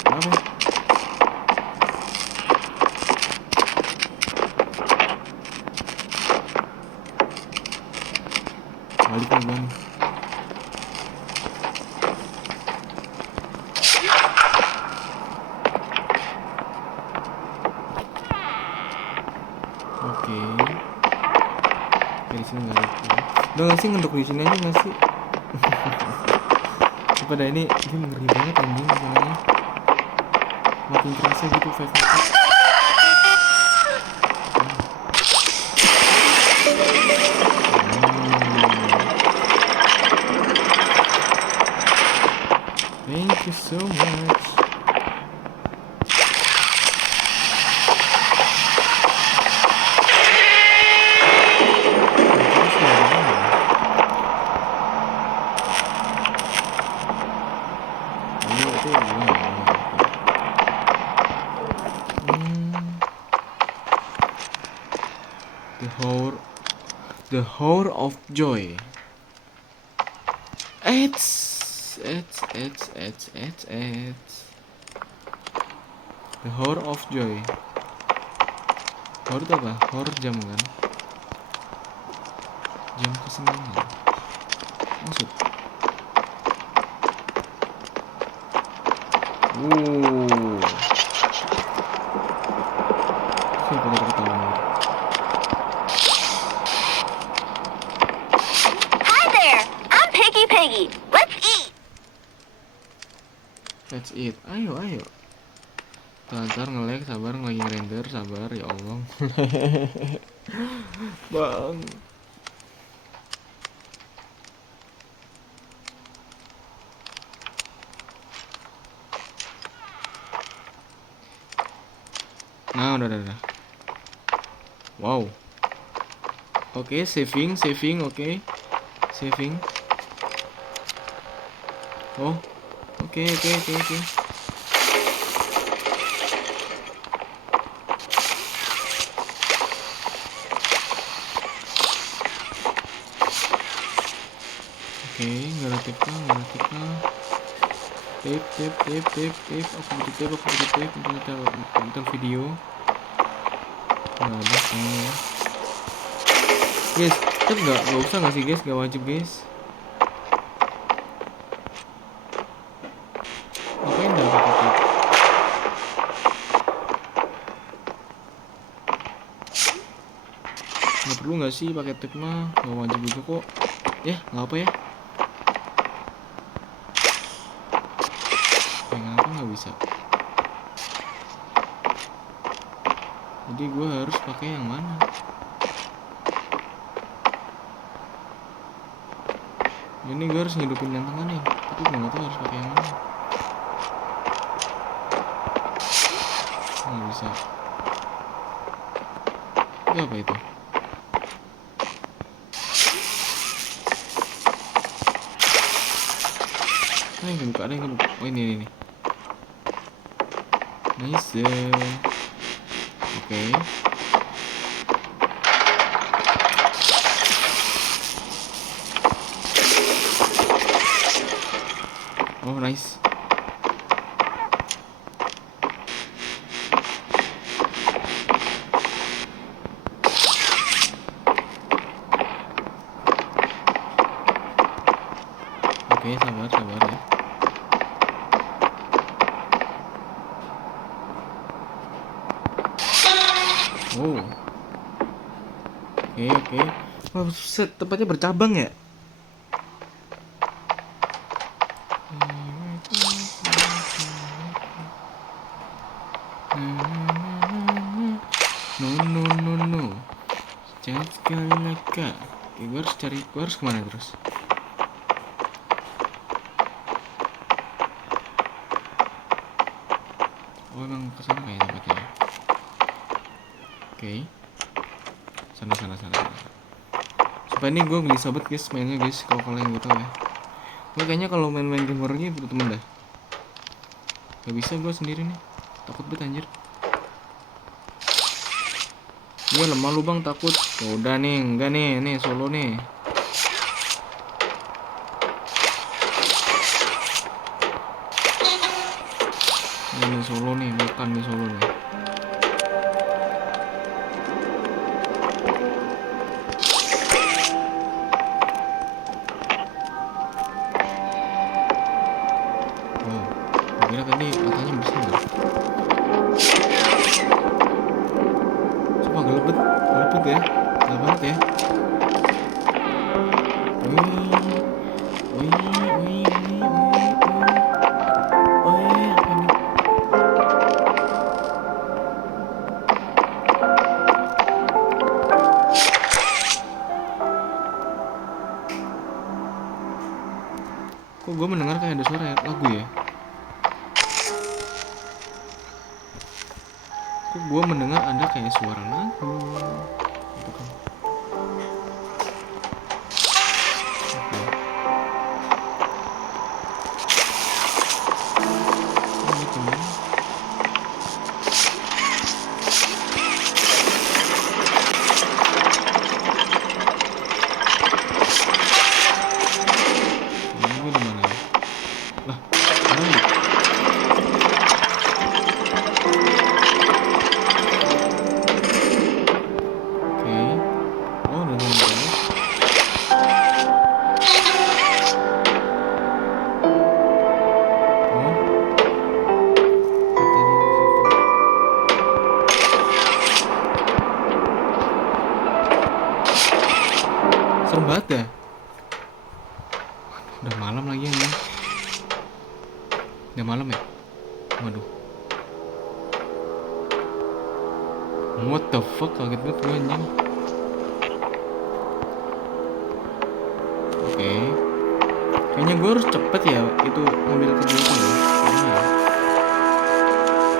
Kenapa ya? Balik nih gua nih. Oke, di sini nggak ada. Udah nggak sih ngendok di sini aja nggak sih? Pada ini ngeri banget anjing sebenarnya. Makin kerasa gitu five. Thank you so much. The Hour of Joy. It's The Hour of Joy. Hour itu apa? Hour jam kan? Jam kesenangan. Maksud? Siapa yang ketawa? Piggy, let's eat. Ayo. Ntar nge-lag, sabar, lagi ngerender, sabar, ya Allah. Bang. Nah, udah. Wow. Oke, saving, oke. Saving. Oh, oke. Oke, nggak ada TK. Tape. Aku butuh tape untuk video. Nggak ada kayaknya. Guys, tape nggak usah nggak sih guys? Nggak wajib guys. Ngapain dah pakai tape? Nggak perlu nggak sih pakai tape mah? Nggak wajib juga kok. Ya, nggak apa ya. Kenapa nggak bisa? Jadi gue harus pakai yang mana? Ini gue harus ngidupin yang tengah nih, tapi gue nggak tahu harus pakai yang mana. Nggak bisa. Itu apa itu? Ada yang kebuka. Oh ini. Nice. Oke. Oh nice. Oke, sabar ya. Oh. Oke. Oh, set, tempatnya bercabang ya? No. Jangan sekali laka. Oke, gue harus kemana terus? Oh, emang kesana kayak tempatnya. Oke. Sana. Supaya ini gue bisa banget guys mainnya guys, kalau kalian gitu ya. Gue kayaknya kalau main game horror ini butuh temen dah. Gak bisa gue sendiri nih. Takut banget anjir. Gue lemah lu bang, takut. Ya udah nih, enggak nih solo nih. Ini solo nih, bukan nih solo nih. Kira tadi matanya bersih nggak? Coba gelap ya, gelap banget ya. Wih, apa nih? Kok gue mendengar kayak ada suara lagu ya? Gue mendengar ada kayak suara lagu gitu kan. Gitu. Ini gue di mana ya? Lah, mana? Serem banget ya. Udah malam lagi nih. Udah malam ya. Waduh. What the fuck, kaget banget gue anjing. Oke. Kayaknya gue harus cepet ya itu ngambil kerja itu ya. Coba.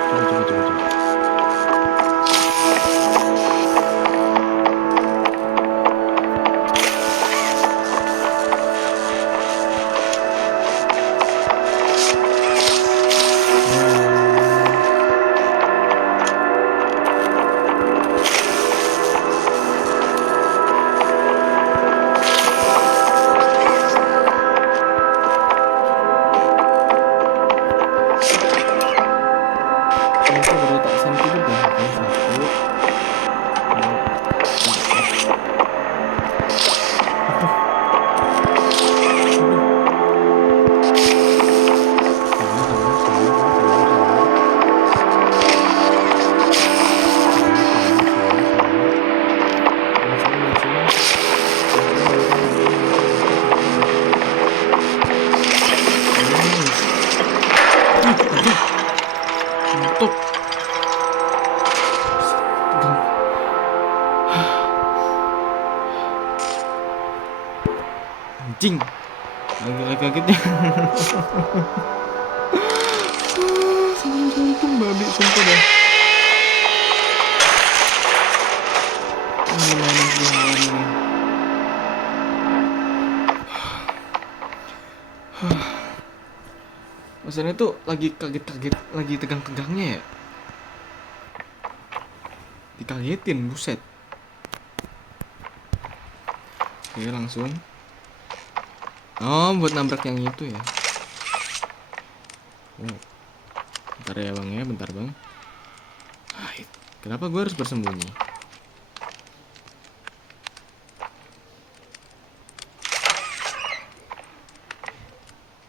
Anjing, lagi kagetnya. Jantung babi sumpah dah. Gimana sih ini? Maksudnya tuh lagi kaget, lagi tegang-tegangnya ya. Dikagetin, buset. Oke, langsung. Oh, buat nabrak yang itu ya. Oh. Bentar ya bang ya, bentar bang. Kenapa gue harus bersembunyi?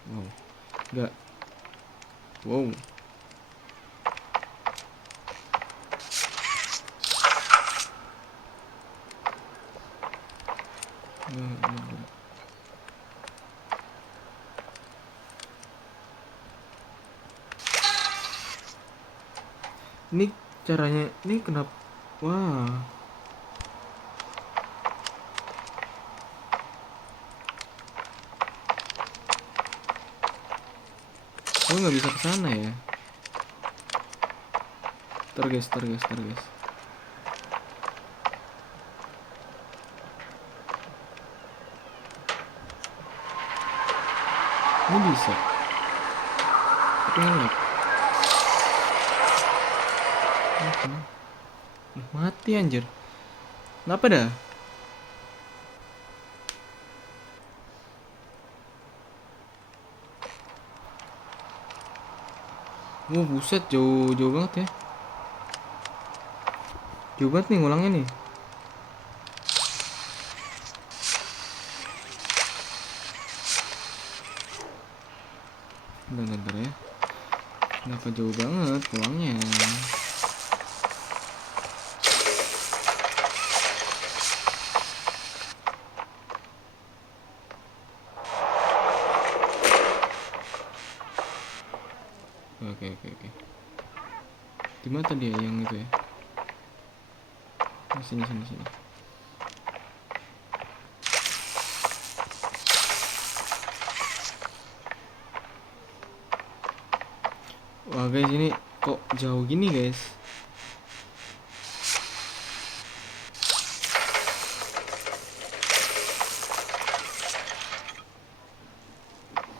Wow. Enggak. Wow. Ini caranya, ini kenapa? Wah. Oh, nggak bisa ke sana ya? Tar guys. Ini bisa. Tapi ngelag. Mati anjir. Kenapa dah? Oh buset, jauh banget ya. Jauh banget nih ngulangnya nih. Bentar ya. Kenapa jauh banget ngulangnya? Oke. Di mana tadi ya yang itu ya? Sini. Wah guys, ini kok jauh gini guys?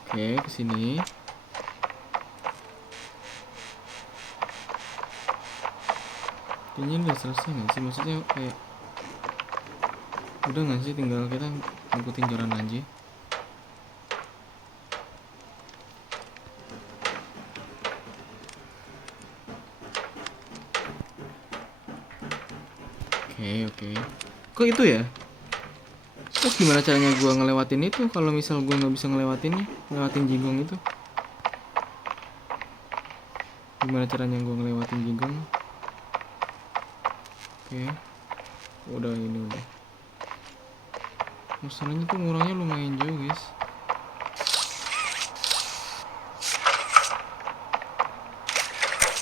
Oke, kesini. Kayaknya udah selesai nggak sih? Maksudnya kayak udah nggak sih, tinggal kita ngikutin jalan aja. Oke. Kok itu ya? Terus gimana caranya gua ngelewatin itu kalau misal gua nggak bisa ngelewatin jinggong itu? Gimana caranya gua ngelewatin jinggong? Oke. Udah. Masalahnya tuh ngurangnya lumayan jauh guys.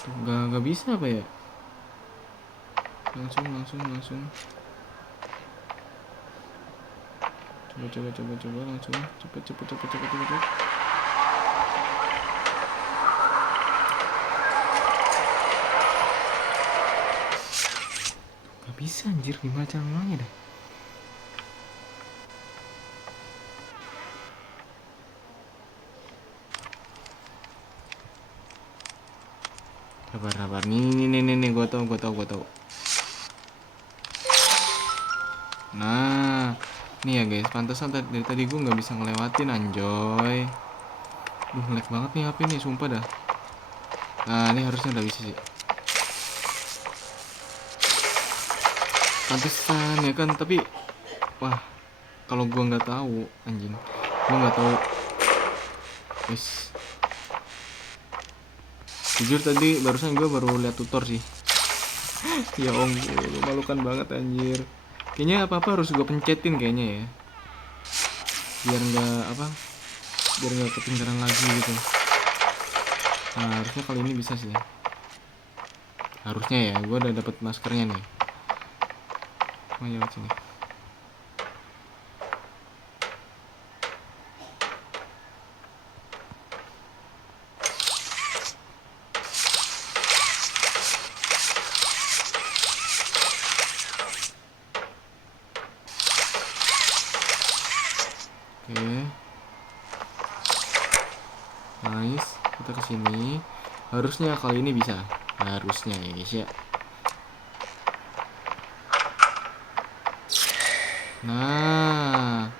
Tuh, gak bisa apa ya? Langsung. Coba langsung. Cepet. Gak bisa anjir, gimana cara ngulangnya dah? Sabar. Nih, gua tahu. Nah, nih ya guys, pantesan dari tadi gua nggak bisa ngelewatin anjoy. Ngelag banget nih HP nih, sumpah dah. Nah, ini harusnya udah bisa sih. Pantesan ya kan, tapi wah, kalau gua nggak tahu anjing, gua nggak tahu. Guys, jujur tadi barusan gue baru lihat tutor sih. Ya om, memalukan banget anjir. Kayaknya apa harus gue pencetin kayaknya ya, biar nggak ketinggalan lagi gitu. Nah, harusnya kali ini bisa sih. Harusnya ya, gue udah dapet maskernya nih. Ayo sini. Nice, kita kesini. Harusnya kali ini bisa. Harusnya ya guys ya. Nah,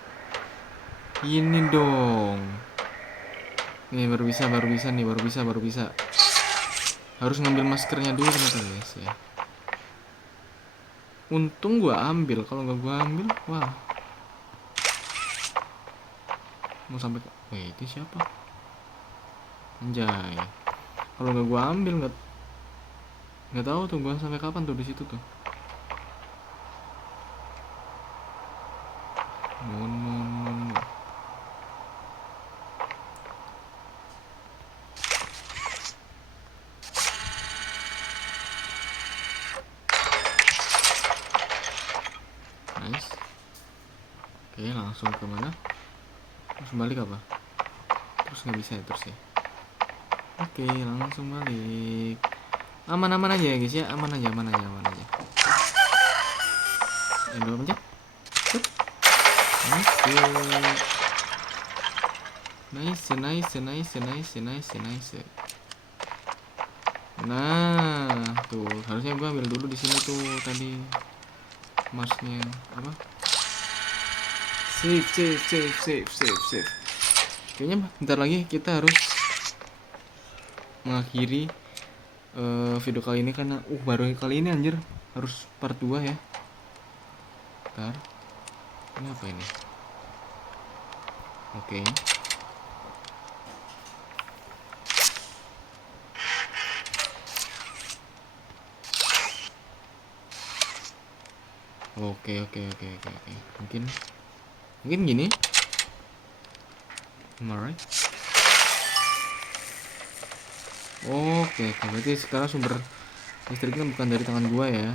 ini dong. Nih baru bisa. Harus ngambil maskernya dulu ternyata guys ya. Untung gua ambil, kalau nggak gua ambil, wah. Mau sampai itu siapa? Anjay. Kalau nggak gua ambil nggak tahu tuh gua sampai kapan tuh di situ tuh. No. Nice. Oke, langsung ke mana? Terus balik apa? Terus nggak bisa ya terus ya. Oke, langsung balik. Aman-aman aja ya guys ya, aman aja. Yang dua pencet. Nice. Nah, tuh harusnya gua ambil dulu di sini tuh tadi emasnya apa? Save. Kayaknya bentar lagi kita harus mengakhiri video kali ini karena baru kali ini anjir harus part 2 ya. Bentar. Ini apa ini? Oke. Mungkin gini. Alright. Oke, berarti sekarang sumber listriknya bukan dari tangan gua ya.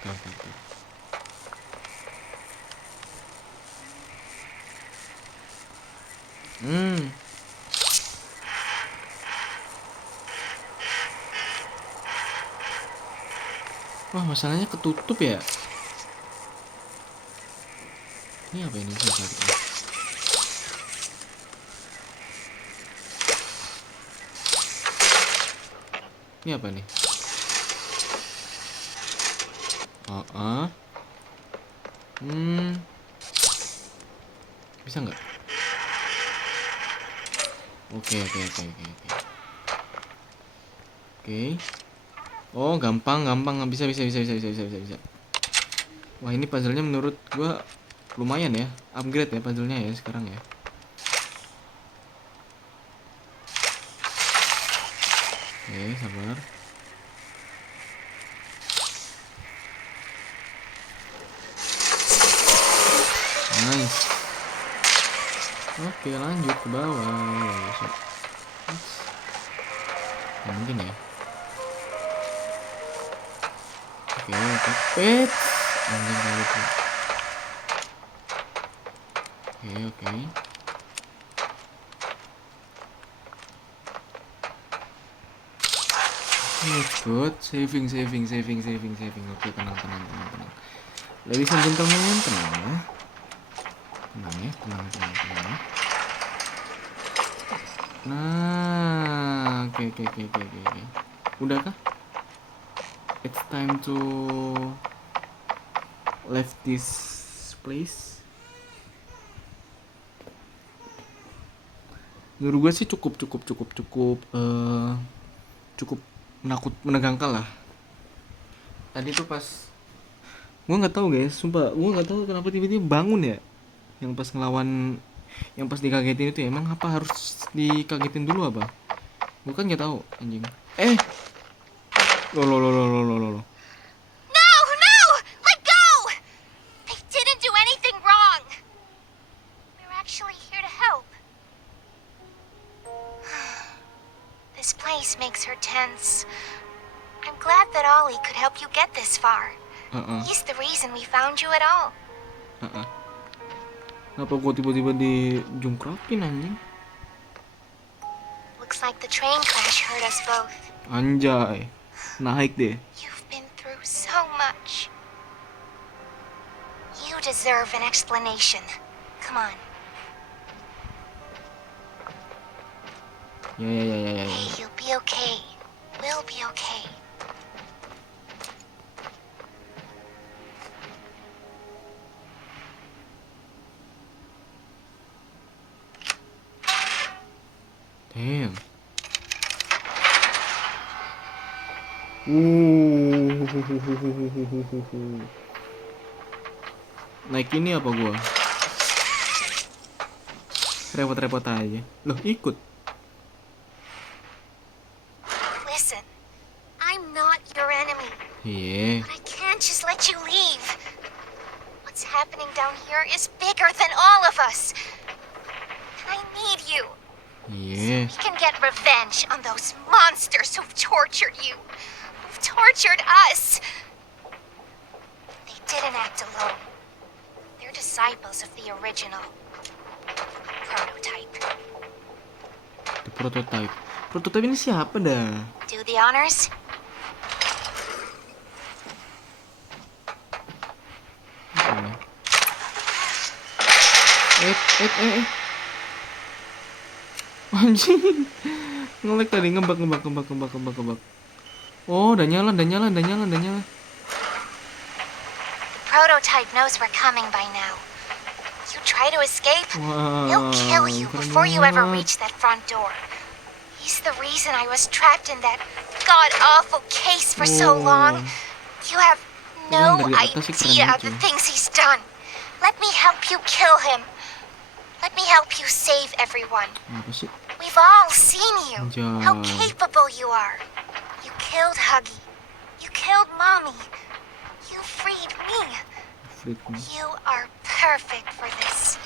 Bentar. Wah, masalahnya ketutup ya. Ini apa ini? Ini apa nih? Bisa nggak? Oke. Oh, gampang. Bisa. Wah, ini puzzle-nya menurut gua lumayan ya. Upgrade ya puzzle-nya ya sekarang ya. Oke, sabar. Nice. Oke, lanjut ke bawah. Mungkin ya. Oke, cepet. Anjing kali itu. Oke. It's good. Saving. Oke, tenang. Ladies and gentlemen, tenang ya. Nah, oke. Udah kah? It's time to leave this place. Menurut gue sih cukup menegangkan lah. Tadi tuh pas gue nggak tahu guys, sumpah gue nggak tahu kenapa tiba-tiba bangun ya. Yang pas ngelawan, yang pas dikagetin itu emang apa harus dikagetin dulu apa? Gue kan nggak tahu anjing. Lo. No! Let go! They didn't do anything wrong! We're actually here to help. This place makes her tense. I'm glad that Ollie could help you get this far. He's the reason we found you at all. Kenapa gue tiba-tiba dijungkrakin anjing? Looks like the train crash hurt us both. Anjay. Naik deh. You've been through so much. You deserve an explanation. Come on. Ya. Hey, you'll be okay. We'll be okay. Damn. Naik ini apa gua? repot-repot aja. Loh, ikut. Listen, I'm not your enemy, Iya. but I can't just let you leave. What's happening down here is bigger than all of us. And I need you. Iya. We can get revenge on those monsters who've tortured you, who've tortured us. They didn't act alone. They're disciples of the original prototype. The prototype. Prototype ini siapa dah? Do the honors. Eh. Anjing. Ngelek tadi, ngebak. Oh, udah nyala. The prototype knows we're coming by now. You try to escape, he'll kill you keren before you ever banget. reach that front door. He's the reason I was trapped in that god-awful case for so long. You have no Emang dari atas sih keren idea banget the ya. things he's done. Let me help you kill him. Let me help you save everyone. Apa sih? We've all seen you. How Anjay. capable you are. You killed Huggy. You killed Mommy. You freed me. Freak nih. You are perfect for this.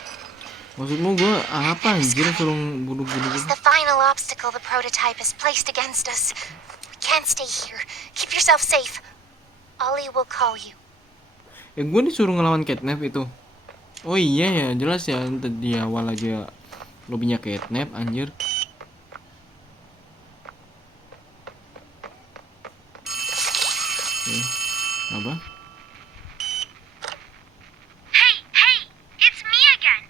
Maksudmu gue apa anjir suruh bunuh It's the final obstacle the prototype has placed against us. We can't stay here. Keep yourself safe. Ollie will call you. gue disuruh ngelawan Catnap itu. Oh iya ya, jelas ya, di awal aja lobbynya Catnap anjir. Oke. Apa? Hey, it's me again.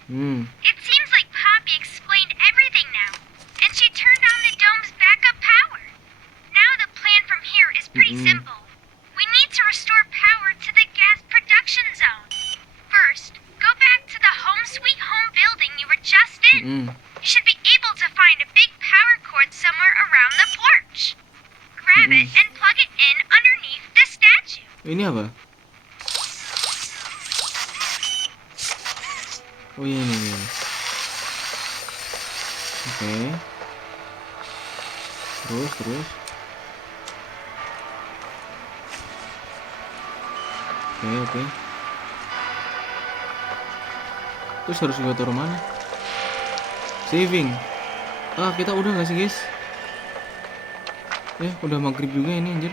It seems like Poppy explained everything now, and she turned on the dome's backup power. Now the plan from here is pretty simple. We need to restore power to the gas production zone. First, go back to the Home Sweet Home building you were just in. You should be able to find a big power cord somewhere around the porch. Grab it and plug it in underneath the statue. Ini apa? Oh iya ini. Oke. Terus. Oke. Terus harus gue taruh mana? Saving. Kita udah nggak sih guys? Udah maghrib juga ini anjir.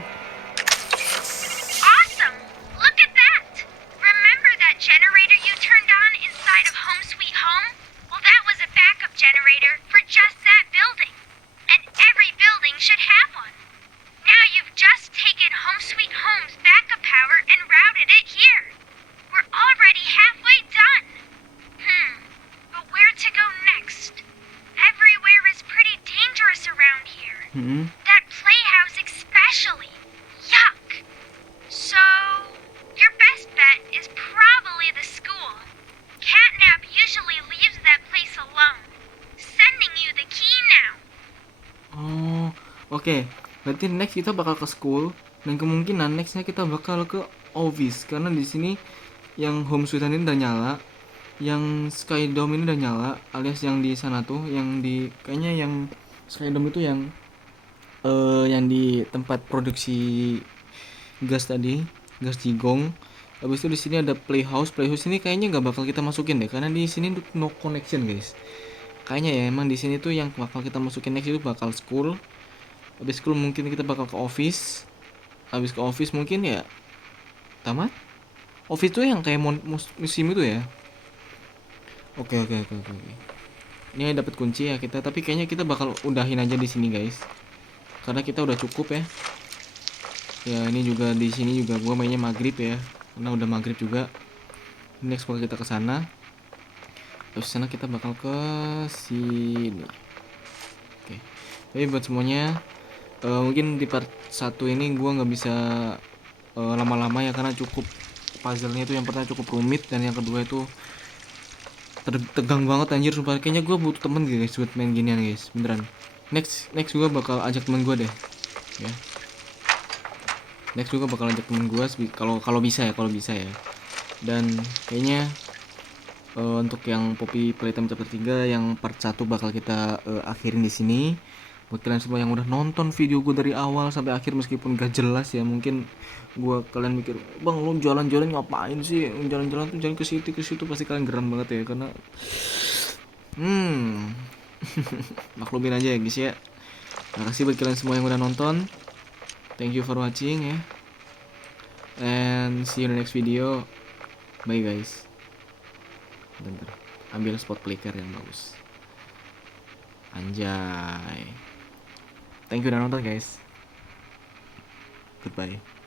Awesome! Look at that! Remember that generator you turned on inside of Home Sweet Home? Well, that was a backup generator for just that building. And every building should have one. Now you've just taken Home Sweet Home's backup power and routed it here. We're already halfway done. But where to go next? Everywhere is pretty dangerous around here. That playhouse especially. Yuck. So, your best bet is probably the school. Catnap usually leaves that place alone. Sending you the key now. Oh, oke. Berarti next kita bakal ke school dan kemungkinan nextnya kita bakal ke office karena di sini yang home suite ini udah nyala, yang Sky Dome ini udah nyala, alias yang di sana tuh, yang di kayaknya yang Sky Dome itu yang di tempat produksi gas tadi, gas Jigong. Habis itu di sini ada playhouse. Playhouse ini kayaknya nggak bakal kita masukin deh karena di sini no connection guys. Kayaknya ya emang di sini tuh yang bakal kita masukin next itu bakal school. Habis school mungkin kita bakal ke office. Habis ke office mungkin ya tamat. Office tuh yang kayak museum itu ya. Oke. Ini dapat kunci ya kita, tapi kayaknya kita bakal udahin aja di sini guys. Karena kita udah cukup ya. Ya ini juga di sini juga gua mainnya maghrib ya. Karena udah maghrib juga. Next bakal kita ke sana. Terus sana kita bakal ke sini. Oke. Tapi buat semuanya mungkin di part 1 ini gua nggak bisa lama-lama ya karena cukup puzzle-nya itu yang pertama cukup rumit dan yang kedua itu tegang banget anjir sumpah. Kayaknya gue butuh temen guys buat main ginian guys, beneran. Next gue bakal ajak temen gue deh ya. Next gue bakal ajak temen gue kalau bisa ya dan kayaknya Untuk yang Poppy Playtime chapter 3 yang part 1 bakal kita akhirin di sini. Buat kalian semua yang udah nonton video gue dari awal sampai akhir meskipun gak jelas ya, mungkin kalian mikir, "Bang, lu jalan-jalan ngapain sih? Jalan-jalan tuh jalan ke situ pasti kalian geram banget ya karena maklumin aja ya guys ya. Makasih buat kalian semua yang udah nonton. Thank you for watching ya. And see you in the next video. Bye guys. Bentar, ambil spot clicker yang bagus. Anjay. Thank you udah nonton guys. Goodbye.